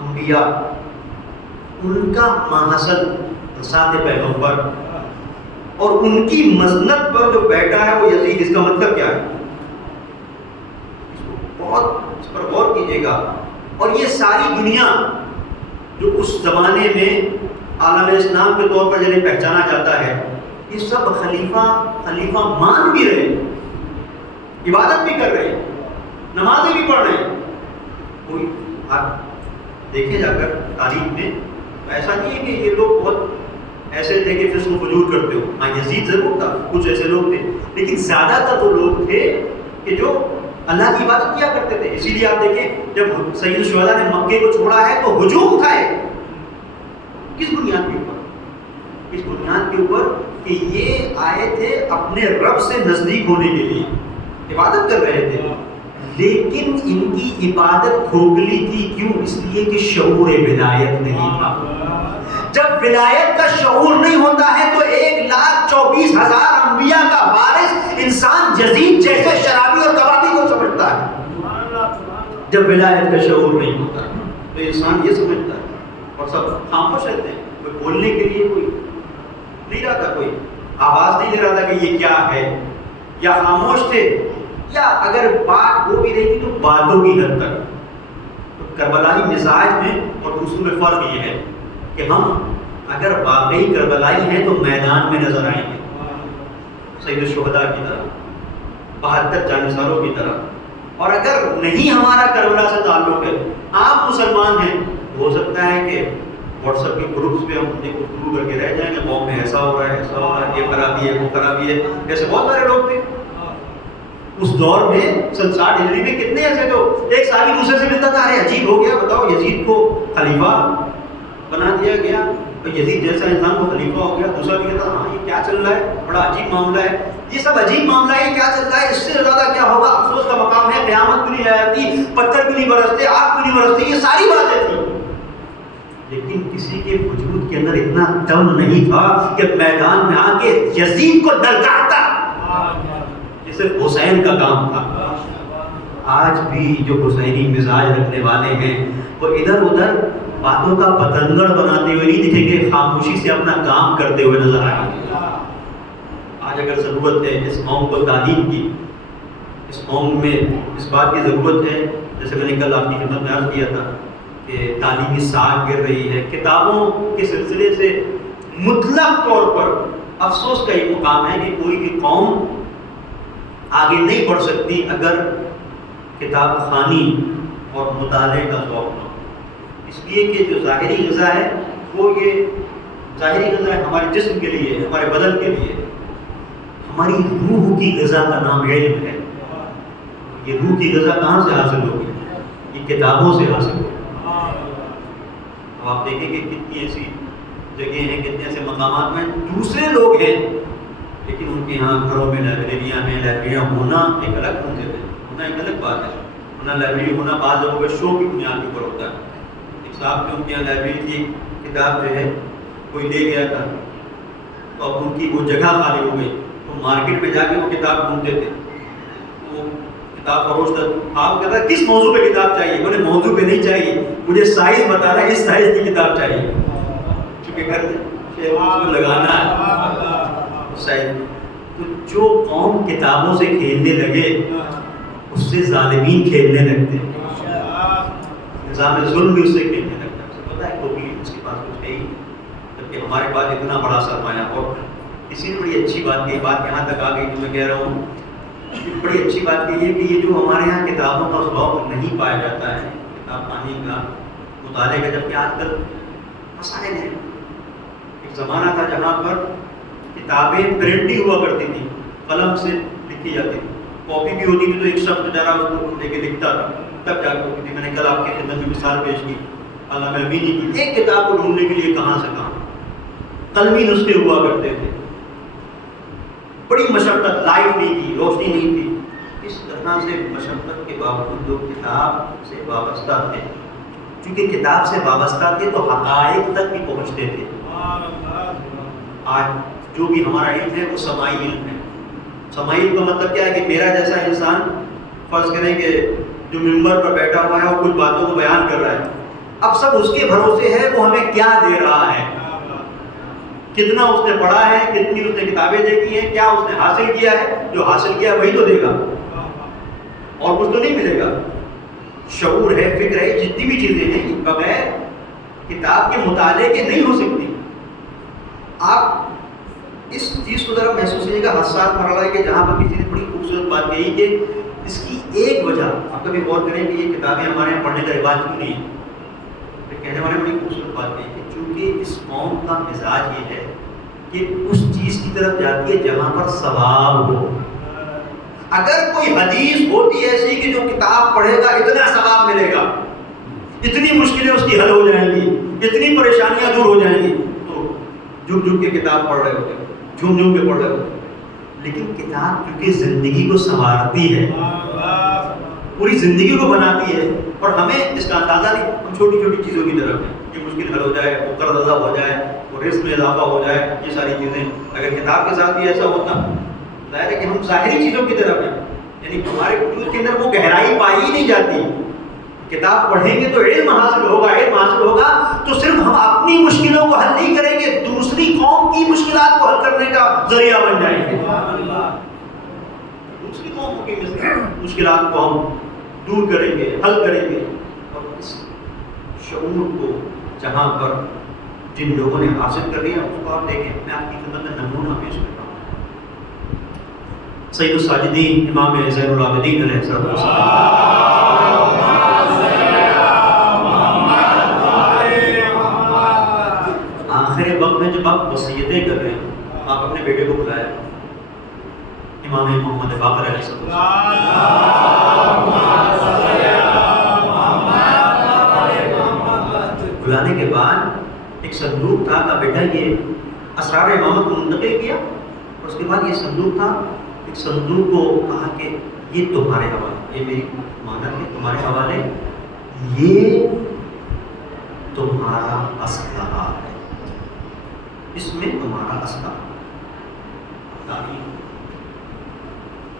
انبیاء, ان کا ماحصل سات پیغمبر, اور ان کی مسند پر جو بیٹھا ہے وہ یزید. اس کا مطلب کیا ہے؟ بہت اس پر غور کیجیے گا. اور یہ ساری دنیا جو اس زمانے میں عالم اسلام کے طور پر جنہیں پہچانا جاتا ہے, یہ سب خلیفہ مان بھی رہے, عبادت بھی کر رہے, نمازیں بھی پڑھ رہے. کوئی آپ دیکھیں جا کر تاریخ میں, ایسا نہیں ہے کہ یہ لوگ بہت ایسے تھے کہ فسق و فجور کرتے ہو. ہاں یزید ضرور تھا, کچھ ایسے لوگ تھے, لیکن زیادہ تر وہ لوگ تھے کہ جو اللہ کی عبادت کیا کرتے تھے. اسی لیے آپ دیکھیں جب سید الشہداء نے مکے کو چھوڑا ہے تو ہجوم تھا. کس بنیاد کے اوپر؟ اس بنیاد کے اوپر کہ یہ آئے تھے اپنے رب سے نزدیک ہونے کے لیے, عبادت کر رہے تھے, لیکن ان کی عبادت کھوکھلی تھی. کیوں؟ اس لیے کہ شعور ولایت نہیں تھا. جب ولایت کا شعور نہیں ہوتا ہے تو 1,24,000 انبیاء کا وارث انسان یزید جیسے شرابی اور کبابی کو سمجھتا ہے. جب ولایت کا شعور نہیں ہوتا تو انسان یہ سمجھتا ہے, اور سب خاموش رہتے ہیں. کوئی بولنے کے لیے کوئی نہیں رہتا, کوئی آواز نہیں دے رہا تھا کہ یہ کیا ہے, یا خاموش تھے, یا اگر بات ہو بھی رہی تھی تو باتوں کی حد تک. تو کربلائی مزاج میں اور دوسروں میں فرق یہ ہے کہ ہم اگر واقعی کربلائی ہیں تو میدان میں نظر آئیں گے, سید الشہداء کی طرح, 72 جانثاروں کی طرح. اور اگر نہیں ہمارا کربلا سے تعلق ہے, آپ مسلمان ہیں, ہو سکتا ہے کہ واٹس ایپ کے گروپس پہ ہم گفتگو کر کے رہ جائیں گے, قوم میں ایسا ہو رہا ہے, ایسا ہو رہا ہے, یہ خرابی ہے, وہ خرابی ہے. ایسے بہت سارے لوگ تھے اس دور میں. 60 ہجری میں کتنے ایسے تو ایک صحابی دوسرے سے ملتا تھا, ارے عجیب ہو گیا, بتاؤ یزید کو خلیفہ بنا دیا گیا, تو یزید جیسا انسان کو خلیفہ ہو گیا، دوسرا بھی کہتا ہاں یہ کیا چل رہا ہے، بڑا عجیب معاملہ ہے، یہ سب عجیب معاملہ ہے، کیا چل رہا ہے، اس سے زیادہ کیا ہوگا، افسوس کا مقام ہے، قیامت بھی نہیں آتی، پتھر بھی نہیں برستے، آگ بھی نہیں برستے، یہ ساری باتیں تھیں، لیکن کسی کے وجود کے اندر اتنا دم نہیں تھا کہ میدان میں آ کے یزید کو للکارتا، یہ صرف حسین کا کام تھا۔ آج بھی جو حسینی مزاج رکھنے والے ہیں وہ ادھر ادھر باتوں کا پتنگڑ بناتے ہوئے نہیں دکھیں گے، خاموشی سے اپنا کام کرتے ہوئے نظر آئیں گے۔ آج اگر ضرورت ہے اس قوم کو تعلیم کی، اس قوم میں اس بات کی ضرورت ہے، جیسے میں نے کل آپ کی خدمت میں عرض کیا تھا کہ تعلیمی ساکھ گر رہی ہے، کتابوں کے سلسلے سے مطلق طور پر افسوس کا یہ مقام ہے کہ کوئی بھی قوم آگے نہیں بڑھ سکتی اگر کتاب خوانی اور مطالعے کا شوق نہ ہو، اس لیے کہ جو ظاہری غذا ہے وہ یہ ظاہری غذا ہے ہمارے جسم کے لیے، ہمارے بدن کے لیے، ہماری روح کی غذا کا نام علم ہے۔ یہ روح کی غذا کہاں سے حاصل ہوگی؟ یہ کتابوں سے حاصل ہوگی۔ اب آپ دیکھیں کہ کتنی ایسی جگہیں ہیں، کتنے ایسے مقامات میں دوسرے لوگ ہیں لیکن ان کے یہاں گھروں میں لائبریریاں ہیں، لائبریریاں ہونا ایک الگ منظر ہے، ہونا ایک الگ بات ہے، ہونا لائبریری ہونا بعض لوگوں کے شوق کی بنیاد کے اوپر ہوتا ہے۔ ایک صاحب کے ان کے یہاں لائبریری کی کتاب جو ہے کوئی لے گیا تھا تو اب ان کی وہ جگہ خالی ہو گئی، تو مارکیٹ میں جا کے وہ کتاب ڈھونڈتے تھے، وہ کتاب فروش آپ کہتا ہے کس موضوع پہ کتاب چاہیے، بولے موضوع پہ نہیں چاہیے، مجھے سائز بتا رہا ہے، اس سائز کی کتاب چاہیے، چونکہ گھر میں لگانا ہے سائز۔ تو جو قوم کتابوں سے کھیلنے لگے اس سے ظالمین کھیلنے لگتے ہیں، نظام ظلم بھی اس سے کھیلنے لگتا ہے۔ پتہ ہے کوئی اس کے پاس کچھ نہیں، جبکہ ہمارے پاس اتنا بڑا سرمایہ۔ اور کسی نے بڑی اچھی بات کی، بات یہاں تک آ گئی جو میں کہہ رہا ہوں، بڑی اچھی بات یہ ہے کہ یہ جو ہمارے یہاں کتابوں کا شوق نہیں پایا جاتا ہے، کتاب پانی کا، مطالعے کا، جبکہ آج کل مسائل ہیں۔ ایک زمانہ تھا جہاں پر کتابیں پرنٹ ہی ہوا کرتی تھی، قلم سے لکھی جاتی تھی، کاپی بھی ہوتی تھی تو ایک شخص جا رہا اس کو لے کے لکھتا تھا، تب جا کے ہوتی تھی۔ میں نے کل آپ کی خدمت میں مثال پیش کی، علامہ امینی کی، ایک کتاب کو ڈھونڈنے کے لیے کہاں سے کہاں قلمی نسخے ہوا کرتے تھے، بڑی مشقت، لائٹ نہیں تھی، روشنی نہیں تھی، اس طرح سے مشقت کے باوجود لوگ کتاب سے وابستہ تھے، چونکہ کتاب سے وابستہ تھے تو حقائق تک بھی پہنچتے تھے۔ آج جو بھی ہمارا علم ہے وہ سماعی علم ہے۔ سماعی علم کا مطلب کیا ہے کہ میرا جیسا انسان فرض کریں کہ جو ممبر پر بیٹھا ہوا ہے اور کچھ باتوں کو بیان کر رہا ہے، اب سب اس کے بھروسے ہے وہ ہمیں کیا دے رہا ہے، کتنا اس نے پڑھا ہے، کتنی اس نے کتابیں دیکھی ہیں، کیا اس نے حاصل کیا ہے، جو حاصل کیا وہی تو دے گا، اور کچھ تو نہیں ملے گا۔ شعور ہے، فکر ہے، جتنی بھی چیزیں ہیں بغیر کتاب کے مطالعے کے نہیں ہو سکتی۔ آپ اس چیز کو ذرا محسوس کیجیے گا، حساس مرحلہ ہے کہ جہاں پر کسی نے بڑی خوبصورت بات کہی کہ اس کی ایک وجہ، آپ کبھی غور کریں کہ یہ کتابیں ہمارے یہاں پڑھنے کا رواج کیوں نہیں ہے، کہنے والے بڑی خوبصورت بات کہی کہ چونکہ اس قوم کا مزاج یہ ہے کہ اس چیز کی طرف جاتی ہے جہاں پر ثواب ہو۔ اگر کوئی حدیث ہوتی ہے ایسی کہ جو کتاب پڑھے گا اتنا ثواب ملے گا، اتنی مشکلیں اس کی حل ہو جائیں گی، اتنی پریشانیاں دور ہو جائیں گی، تو جھک جھک کے کتاب پڑھ رہے ہوتے ہیں، جھوم جھوم کے پڑھ رہے ہوتے ہیں۔ لیکن کتاب کیونکہ زندگی کو سنوارتی ہے، پوری زندگی کو بناتی ہے، اور ہمیں اس کا اندازہ نہیں، ہم چھوٹی چھوٹی چیزوں کی طرف ہیں، یہ مشکل حل ہو جائے، وہ قرض ادا ہو جائے، وہ رزق میں اضافہ ہو جائے، یہ ساری چیزیں اگر کتاب کے ساتھ بھی ایسا ہوتا، ظاہر ہے کہ ہم ظاہری چیزوں کی طرف ہیں، یعنی ہمارے وجود کے اندر وہ گہرائی پائی ہی نہیں جاتی۔ کتاب پڑھیں گے تو علم حاصل ہوگا، علم حاصل ہوگا تو صرف ہم اپنی مشکلوں کو حل نہیں کریں گے، دوسری قوم کی مشکلات کو حل کرنے کا ذریعہ بن جائیں گے۔ دوسری قوم کی مشکلات کو ہم دور کریں گے، حل کریں گے، اور اس شعور کو جہاں پر جن لوگوں نے حاصل کر لیا اس کو آپ دیکھیں۔ میں آپ کی خدمت میں نمونہ پیش کرتا ہوں، سید الساجدین امام زین العابدین علیہ السلام، آخر وقت میں جب آپ وصیتیں کر رہے ہیں، آپ اپنے بیٹے کو بلایا، امام محمد باقر علیہ السلام، بلانے کے بعد ایک صندوق تھا کہ بیٹا یہ اسرار امامت کو منتقل کیا، اور اس کے بعد یہ صندوق تھا، ایک صندوق کو کہا کہ یہ تمہارے حوالے، یہ میری امانت ہے تمہارے حوالے، یہ تمہارا اسلحہ ہے، اس میں تمہارا اسلحہ۔ تاریخ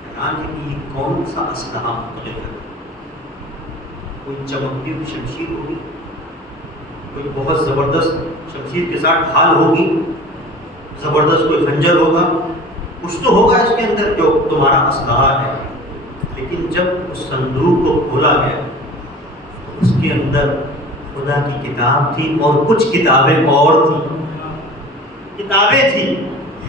حیران ہے کہ یہ کون سا اسلحہ منتقل ہے؟ کوئی چمکتی ہوئی شمشیر ہوگی، کوئی بہت زبردست شمشیر کے ساتھ ڈھال ہوگی، زبردست کوئی خنجر ہوگا، کچھ تو ہوگا اس کے اندر جو تمہارا اسلحہ ہے۔ لیکن جب اس صندوق کو کھولا گیا تو اس کے اندر خدا کی کتاب تھی اور کچھ کتابیں اور تھیں، کتابیں تھیں۔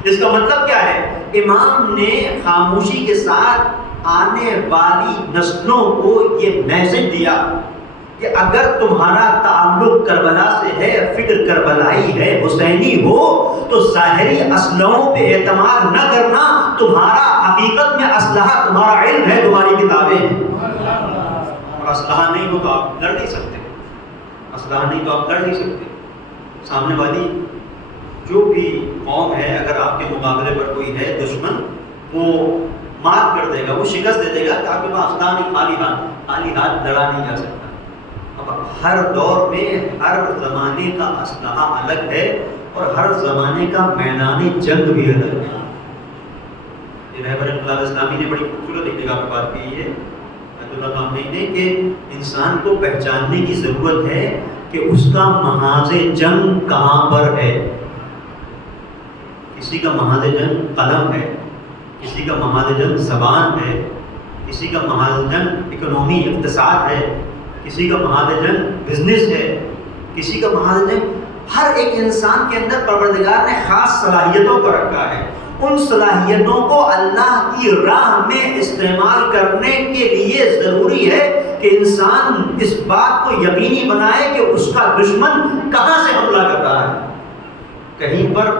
اس کا مطلب کیا ہے؟ امام نے خاموشی کے ساتھ آنے والی نسلوں کو یہ میسج دیا کہ اگر تمہارا تعلق کربلا سے ہے، فکر کربلائی ہے، حسینی ہو، تو ظاہری اسلحوں پہ اعتماد نہ کرنا، تمہارا حقیقت میں اسلحہ تمہارا علم ہے، تمہاری کتابیں ہیں۔ اور اسلحہ نہیں ہو تو آپ لڑ نہیں سکتے، اسلحہ نہیں تو آپ لڑ نہیں سکتے۔ سامنے والی جو بھی قوم ہے، اگر آپ کے مقابلے پر کوئی ہے دشمن، وہ مات کر دے گا، وہ شکست دے دے گا، تاکہ وہ اسلحہ نہیں، خالی ہاتھ لڑا نہیں جا سکتا۔ اب ہر دور میں ہر زمانے کا اسلحہ الگ ہے اور ہر زمانے کا میدان جنگ بھی الگ ہے۔ یہ رہبر انقلاب اسلامی نے بڑی خوبصورت ایک جگہ پر بات کی ہے نے کہ انسان کو پہچاننے کی ضرورت ہے کہ اس کا محاذ جنگ کہاں پر ہے۔ کسی کا محاذ جنگ قلم ہے، کسی کا محاذ جنگ زبان ہے، کسی کا محاذ جنگ اکنومی اقتصاد ہے، کسی کا محاذ جنگ بزنس ہے، کسی کا محاذ جنگ۔ ہر ایک انسان کے اندر پروردگار نے خاص صلاحیتوں کو رکھا ہے، ان صلاحیتوں کو اللہ کی راہ میں استعمال کرنے کے لیے ضروری ہے کہ انسان اس بات کو یقینی بنائے کہ اس کا دشمن کہاں سے حملہ کر رہا ہے۔ کہیں پر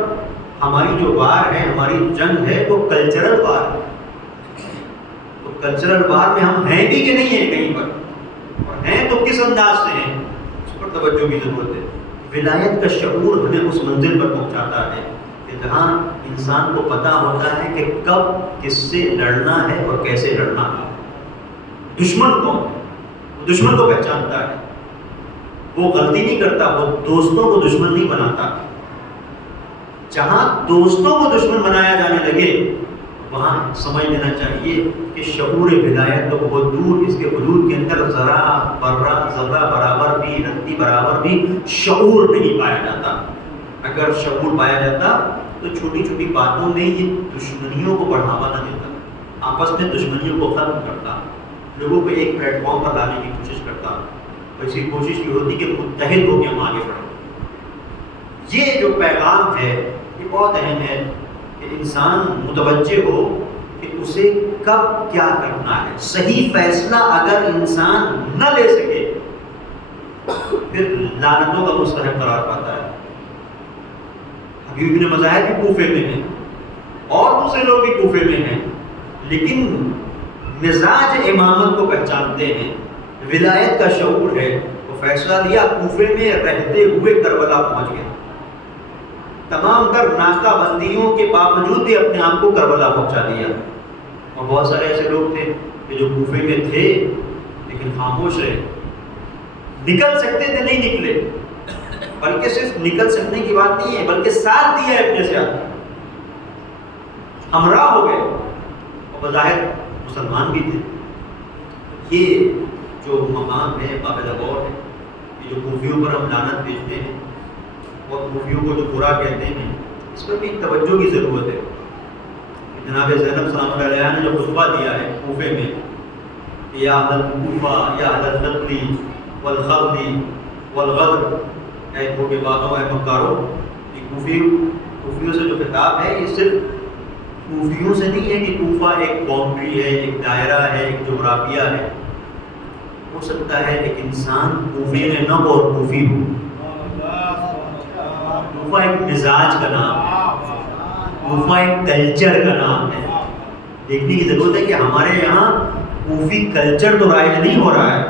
ہماری جو وار ہے، ہماری جنگ ہے، وہ کلچرل وار ہے، تو کلچرل وار میں ہم ہیں بھی کہ نہیں ہیں کہیں پر، اور ہیں تو کس انداز سے ہیں، اس پر توجہ کی ضرورت ہے۔ ولایت کا شعور ہمیں اس منزل پر پہنچاتا ہے کہ جہاں انسان کو پتہ ہوتا ہے کہ کب کس سے لڑنا ہے اور کیسے لڑنا ہے۔ دشمن کون ہے، وہ دشمن کو پہچانتا ہے، وہ غلطی نہیں کرتا، وہ دوستوں کو دشمن نہیں بناتا۔ جہاں دوستوں کو دشمن بنایا جانے لگے وہاں سمجھ لینا چاہیے کہ شعور ولایت تو بہت دور، اس کے حدود کے اندر ذرہ برابر بھی، رتی برابر بھی شعور نہیں پایا جاتا۔ اگر شعور پایا جاتا تو چھوٹی چھوٹی باتوں میں یہ دشمنیوں کو بڑھاوا نہ دیتا، آپس میں دشمنیوں کو ختم کرتا، لوگوں کو ایک پلیٹ فارم پر لانے کی کوشش کرتا، اور اس کی کوشش یہ ہوتی کہ متحد ہو کے ہم آگے بڑھیں۔ یہ جو پیغام ہے یہ بہت اہم ہے کہ انسان متوجہ ہو کہ اسے کب کیا کرنا ہے۔ صحیح فیصلہ اگر انسان نہ لے سکے پھر لعنتوں کا مستحق قرار پاتا ہے۔ حبیب بن مظاہر بھی کوفے میں ہیں اور دوسرے لوگ بھی کوفے میں ہیں، لیکن مزاج امامت کو پہچانتے ہیں، ولایت کا شعور ہے۔ وہ فیصلہ لیا، کوفے میں رہتے ہوئے کربلا پہنچ گیا، تمام تر ناکہ بندیوں کے باوجود بھی اپنے آپ کو کربلا پہنچا دیا۔ اور بہت سارے ایسے لوگ تھے کہ جو کوفے میں تھے لیکن خاموش رہے، نکل سکتے تھے نہیں نکلے، بلکہ صرف نکل سکنے کی بات نہیں ہے بلکہ ساتھ دیا ہے اپنے ساتھ، ہمراہ ہو گئے اور بظاہر مسلمان بھی تھے۔ یہ جو مقام ہے قابل غور ہے، یہ جو کوفیوں پر ہم لعنت بھیجتے ہیں اور کوفیوں کو جو برا کہتے ہیں، اس پر بھی توجہ کی ضرورت ہے۔ جناب زینب سلام اللہ علیہ نے جو خطبہ دیا ہے کوفے میں، یا اہل کوفہ یا اہل القتل والخلد والغدر، اے دھوکے بازوں، اے مکاروں، یہ کوفیوں سے جو خطاب ہے یہ صرف کوفیوں سے نہیں ہے کہ کوفہ ایک باؤنڈری ہے، ایک دائرہ ہے، ایک جغرافیہ ہے۔ ہو سکتا ہے ایک انسان کوفے میں نہ ہو اور کوفی ہو، کوفہ ایک مزاج کا نام ہے، کوفہ ایک کلچر کا نام ہے۔ دیکھنے کی ضرورت ہے کہ ہمارے یہاں کوفی کلچر تو رائج نہیں ہو رہا ہے،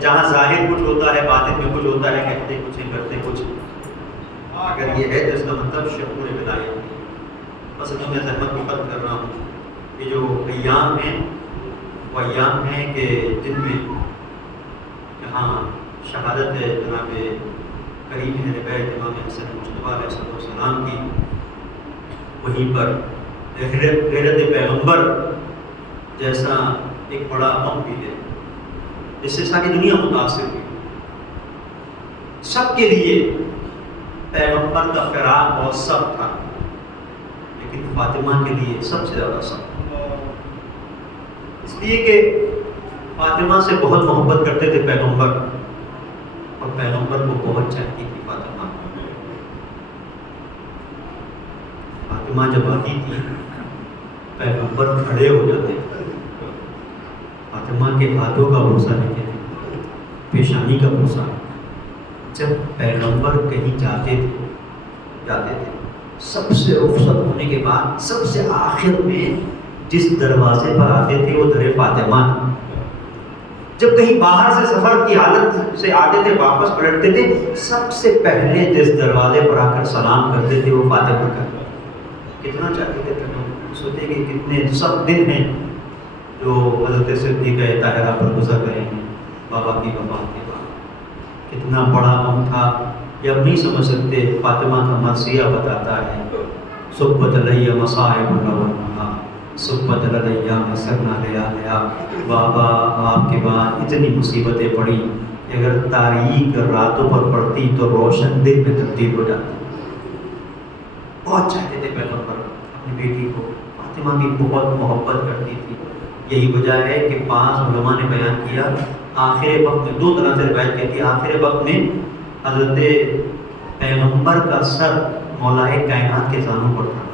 جہاں ظاہر کچھ ہوتا ہے باطن میں کچھ ہوتا ہے، کہتے کچھ ہیں کرتے کچھ۔ اگر یہ ہے تو اس کا مطلب شعور ولایت ہے۔ بس اب میں زحمت کو ختم کر رہا ہوں کہ جو ایام ہیں وہ ایام ہیں کہ جن میں جہاں شہادت ہے جناب کریم اہل بیت امام حسن مصطفیٰ علیہ السلام کی، وہیں پر غیرت پیغمبر جیسا ایک بڑا غم بھی ہے جس سے ساری دنیا متاثر ہوئی۔ سب کے لیے پیغمبر کا فراق بہت سخت تھا، لیکن فاطمہ کے لیے سب سے زیادہ سخت، اس لیے کہ فاطمہ سے بہت محبت کرتے تھے پیغمبر، اور پیغمبر کو بہت چاہتی تھی فاطمہ۔ فاطمہ جب آتی تھی پیغمبر کھڑے ہو جاتے تھے، فاطمہ کے ہاتھوں کا بوسہ لیتے تھے، پیشانی کا بوسہ۔ جب پیغمبر کہیں جاتے تھے سب سے رخصت ہونے کے بعد سب سے آخر میں جس دروازے پر آتے تھے وہ در فاطمہ۔ جب کہیں باہر سے سفر کی حالت سے آتے تھے واپس پلٹتے تھے، سب سے پہلے جس دروازے پر آ کر سلام کرتے تھے وہ فاطمہ کا۔ کتنا چاہتے تھے لوگ، سوچتے کہ کتنے سب دن ہیں جو حضرت صدیقہ طاہرہ پر گزر رہے ہیں بابا کی وفات کے بعد۔ کتنا بڑا غم تھا یہ اب نہیں سمجھ سکتے۔ فاطمہ کا مرثیہ بتاتا ہے، صبت علیہ مصائب النہا صبت علیہ مسرنا لیا بابا آپ کے بعد اتنی مصیبتیں پڑی کہ اگر تاریک راتوں پر پڑتی تو روشن دن میں تبدیل ہو جاتی۔ بہت چاہتے تھے پیغمبر اپنی بیٹی کو، فاطمہ کی بہت محبت کرتی تھی۔ یہی وجہ ہے کہ 5 علماء نے بیان کیا آخر وقت میں 2 طرح سے روایت کہتی ہے، آخر وقت میں حضرت پیغمبر کا سر مولائے کائنات کے زانوں پر تھا۔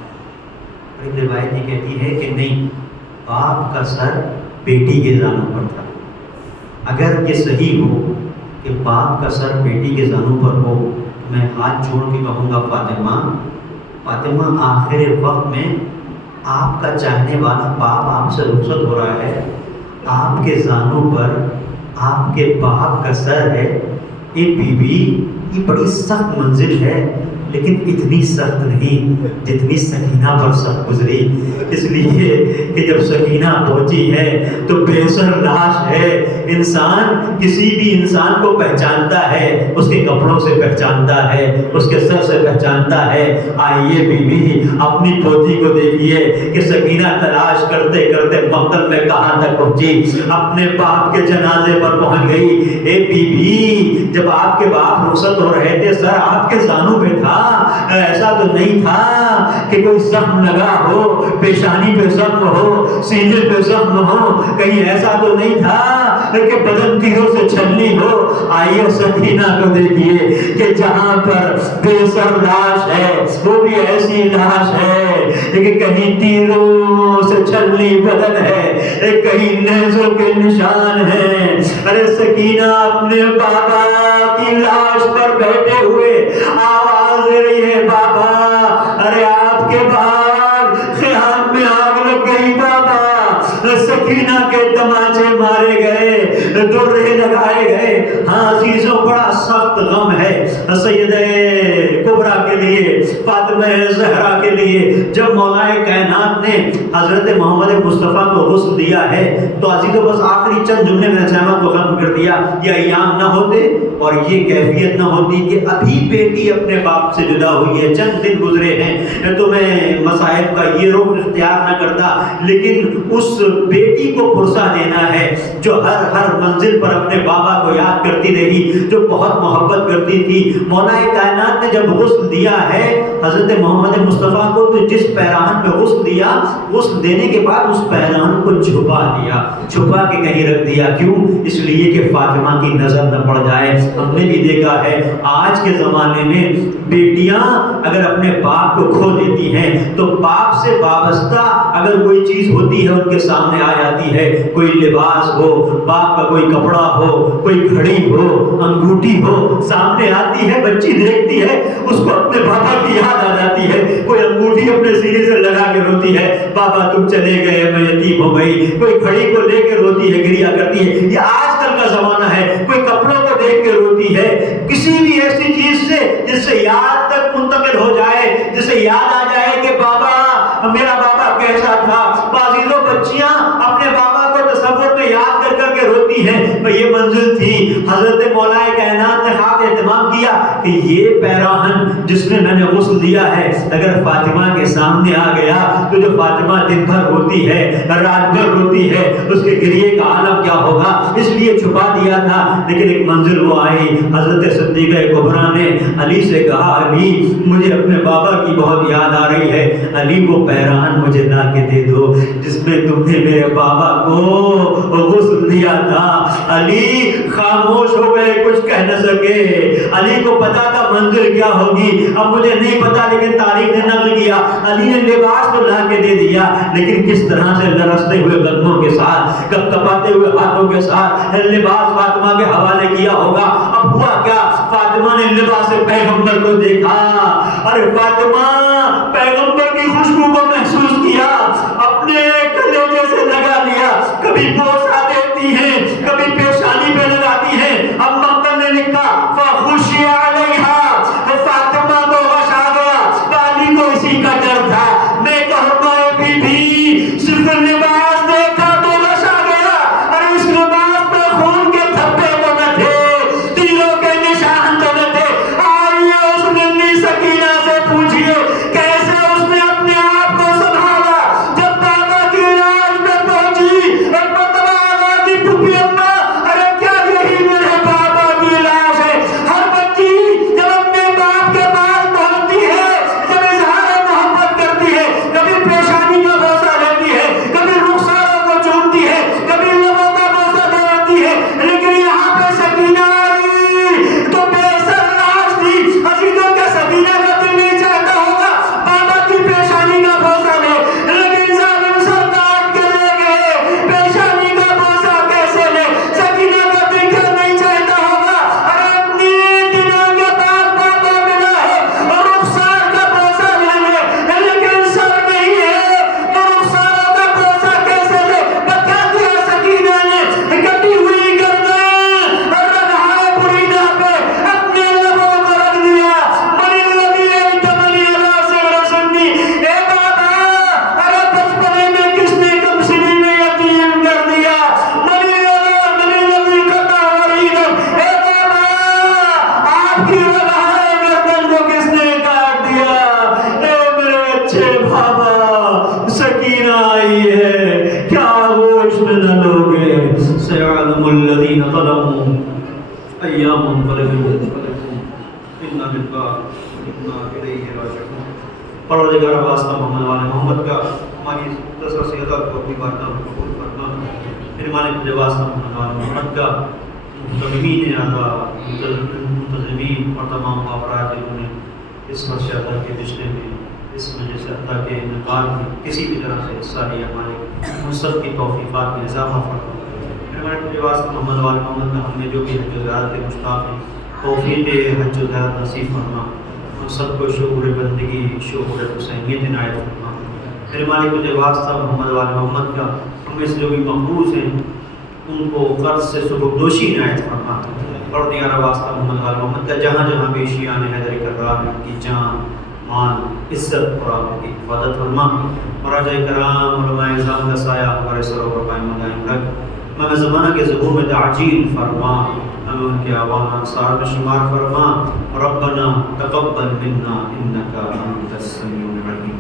ایک روایت یہ کہتی ہے کہ نہیں، باپ کا سر بیٹی کے زانوں پر تھا۔ اگر یہ صحیح ہو کہ باپ کا سر بیٹی کے زانوں پر ہو تو میں ہاتھ چھوڑ کے کہوں گا فاطمہ آخر وقت میں آپ کا چاہنے والا باپ آپ سے رخصت ہو رہا ہے، آپ کے زانوں پر آپ کے باپ کا سر ہے۔ یہ بیوی یہ بڑی سخت منزل ہے، لیکن اتنی سخت نہیں جتنی سکینہ پر سخت گزری، اس لیے کہ جب سکینہ پہنچی ہے تو بے سر لاش ہے۔ انسان کسی بھی انسان کو پہچانتا ہے، اس کے کپڑوں سے پہچانتا ہے، اس کے سر سے پہچانتا ہے۔ آئیے بیوی اپنی پوتی کو دیکھیے کہ سکینہ تلاش کرتے کرتے مقتل میں کہاں تک پہنچی، اپنے باپ کے جنازے پر پہنچ گئی۔ اے بیوی جب آپ کے باپ رخصت ہو رہے تھے سر آپ کے زانوں پہ تھا، ایسا تو نہیں تھا کہ کوئی زخم لگا ہو، پیشانی پہ زخم ہو، سینے پہ زخم ہو، کہیں ایسا تو نہیں تھا کہ بدن تیروں سے چھلنی ہو۔ آئیے سکینہ کو دیکھیے کہ جہاں پر بے سر لاش ہے وہ بھی ایسی لاش ہے کہ کہیں تیروں سے چھلنی بدن ہے، کہیں نیزوں کے نشان ہیں۔ ارے سکینہ اپنے بابا کی لاش پر بیٹھے ہوئے آواز دے رہی ہے، بابا ارے آپ کے بعد خیام میں آگ لگ گئی بابا، سکینہ کے تماچے مارے گئے، درے لگائے گئے۔ ہاں عزیزوں بڑا سخت غم ہے سیدہ کبریٰ کے لیے، فاطمہ زہرا کے لیے۔ جب مولا کائنات نے حضرت محمد مصطفیٰ کو غسل دیا ہے تو عزیزوں بس آخری چند جملے میں سہمت کو ختم کر دیا۔ یہ ایام نہ ہوتے اور یہ کیفیت نہ ہوتی کہ ابھی بیٹی اپنے باپ سے جدا ہوئی ہے، چند دن گزرے ہیں تو میں مسائب کا یہ رخ اختیار نہ کرتا، لیکن اس بیٹی کو پرسہ دینا ہے جو ہر منزل پر اپنے بابا کو یاد کرتی رہی، جو بہت محبت کرتی تھی۔ مولا کائنات نے جب غسل دیا ہے حضرت محمد مصطفیٰ کو تو جس پیراہن میں غسل دیا، غسل دینے کے بعد اس پیراہن کو چھپا دیا، چھپا کے کہیں رکھ دیا۔ کیوں؟ اس لیے کہ فاطمہ کی نظر نہ پڑ جائے۔ ہم نے بھی دیکھا ہے آج کے زمانے میں بیٹیاں اگر اپنے باپ کو کھو دیتی ہیں تو باپ سے وابستہ اگر کوئی چیز ہوتی ہے ان کے سامنے آ جاتی ہے، کوئی لباس ہو، باپ کا کوئی کپڑا ہو، کوئی گھڑی ہو، انگوٹھی ہو، سامنے آتی ہے، بچی دیکھتی ہے، اس کو اپنے بابا کی یاد آ جاتی ہے۔ کوئی انگوٹھی اپنے سینے سے لگا کے روتی ہے، بابا تم چلے گئے میں یتیم ہو گئی، کوئی گھڑی کو لے کے روتی ہے، گریا کرتی ہے۔ یہ آج کل کا کا زمانہ ہے، کوئی کپڑوں کو دیکھ کے روتی ہے، کسی بھی ایسی چیز سے جس سے یاد تک منتقل ہو جائے، جس سے یاد آ جائے کہ بابا، میرا بابا کیسا تھا۔ عزیزوں، بچیاں اپنے بابا کو تصور میں یاد کر کر کے روتی ہیں۔ یہ منزل تھی، حضرت مولا کائنات نے خواب اہتمام کیا کہ یہ پیراہن جس میں میں نے غسل دیا ہے اگر فاطمہ کے سامنے آ گیا تو جو فاطمہ دن بھر روتی ہے، رات بھر روتی ہے، اس کے گریے کا عالم کیا ہوگا، اس لیے چھپا دیا تھا۔ لیکن ایک منزل وہ آئی، حضرت صدیقہ کبریٰ نے علی سے کہا، علی مجھے اپنے بابا کی بہت یاد آ رہی ہے، علی وہ پیراہن مجھے لا کے دے دو جس میں تم نے میرے بابا کو غسل دیا تھا۔ علی خاموش ہو گئے، کچھ کہہ نہ سکے۔ علی کو پتا تھا منزل کیا ہوگی، اب مجھے نہیں پتا لیکن تاریخ نے نقل کیا علی نے لباس تو لا کے دے دیا، لیکن کس طرح سے لرزتے ہوئے قدموں کے ساتھ، کپکپاتے ہوئے ہاتھوں کے ساتھ لباس فاطمہ کے حوالے کیا ہوگا۔ اب ہوا کیا، فاطمہ نے لباس پیغمبر کو دیکھا، ارے فاطمہ پیغمبر کی خوشبو کو محسوس کیا، اپنے کلیجے سے لگا لیا، کبھی بوسہ دیتی ہیں، کبھی پیشانی پہ لگاتی ہیں۔ اب مقتل نے لکھا فخشی علیہا، فاطمہ کو غش آ گیا، علی کو اسی کا ڈر تھا۔ میں کہوں گا بی بی صرف لباس دیکھا تو غش آ گیا، اور اس لباس پہ خون کے دھبے تو نہ تھے، تیروں کے نشان تو نہ تھے۔ آئیے اس ننھی سکینہ سے پوچھئے کیسے اس نے اپنے آپ کو سنبھالا جب بابا کی لاش میں پہنچی۔ بتوا آگا پھپھی اماں، ارے کیا یہی میرے بابا کی لاش ہے؟ ہر بچی جب اپنے باپ کے پاس پہنچتی ہے، جب اظہار محبت کرتی ہے، کبھی پیشانی کا بوسہ لیتی ہے، کبھی رخساروں کو چومتی ہے، کبھی لبوں کا بوسہ دیتی ہے، لیکن یہاں پہ سکینہ آئی تو بے سر لاش تھی۔ عزیزوں کا سکینہ کا دل نہیں چاہتا ہوگا بابا کی پیشانی کا بوسہ لے، لیکن ظالم سر کاٹ کے لے گئے، پیشانی کا بوسہ کیسے لے؟ سکینہ کا دل کیا نہیں چاہتا ہوگا، ارے اتنی دنوں کے بعد بابا ملا ہے اور رخسار کا بوسہ لے لے، لیکن سر نہیں ہے تو رخساروں کا بوسہ کیسے لے؟ بتا دیا سکینہ نے کٹی ہوئی گردن اور رنہائے بریدہ پہ اپنے لبوں کو رکھ دیا۔ من الذی ایتمنی علی صغر سنی، اے بابا ارے بچپنے میں کس نے کم سنی میں یتیم کر دیا؟ من الذی قطع وریدا، اے بابا آپ کی رنہائے گردن کو کس نے کاٹ دیا؟ اے میرے اچھے بابا، سکینہ آئی ہے، کیا ہوش میں نہ لوگے؟ سیعلم الذین ظلموا ایام منقلبون انا للہ وانا الیہ راجعون۔ پروردگار واسطہ محمد والے محمد کا ہماری مختصر سی عطا کو اپنی بارگاہ میں قبول فرما۔ پھر ہمارے تجھے واسطہ محمد والے محمد کا متممین اعضاء، منتظمین اور تمام افراد جنہوں نے اس مسجد اللہ کے رشتے میں، اس مجلس اللہ کے انعقاد میں کسی بھی طرح سے حصہ لیا، ہمارے ان سب کی توفیقات میں اضافہ فرما۔ پھر ہمارے تجھے واسطہ محمد والے محمد کا ہم نے جو بھی حج و زیارت کے مشتاق ہیں، توفیق حج و زیارت نصیب فرما، ان سب کو شعور بندگی، شعور حسینیت عنایت فرما۔ پھر ہمارے تجھے واسطہ محمد والے محمد کا ہم میں سے جو بھی مقبوض ہیں ان کو قرض سے سبکدوشی عنایت فرما۔ اور دیارہ واسطہ محمد والے محمد کا جہاں جہاں پیشیان حیدر کرار میں ان کی جان، مال، عزت اور آپ کی حفاظت فرما۔ مراجع کرام، علماء اعظام کا سایہ ہمارے سروں پر قائم و دائم رکھ۔ امام زمانہ کے ظہور میں تعجیل فرما، ہمیں ان کے اعوان انصار میں شمار فرما۔ ربنا تقبل منا انک انت السمیع العلیم۔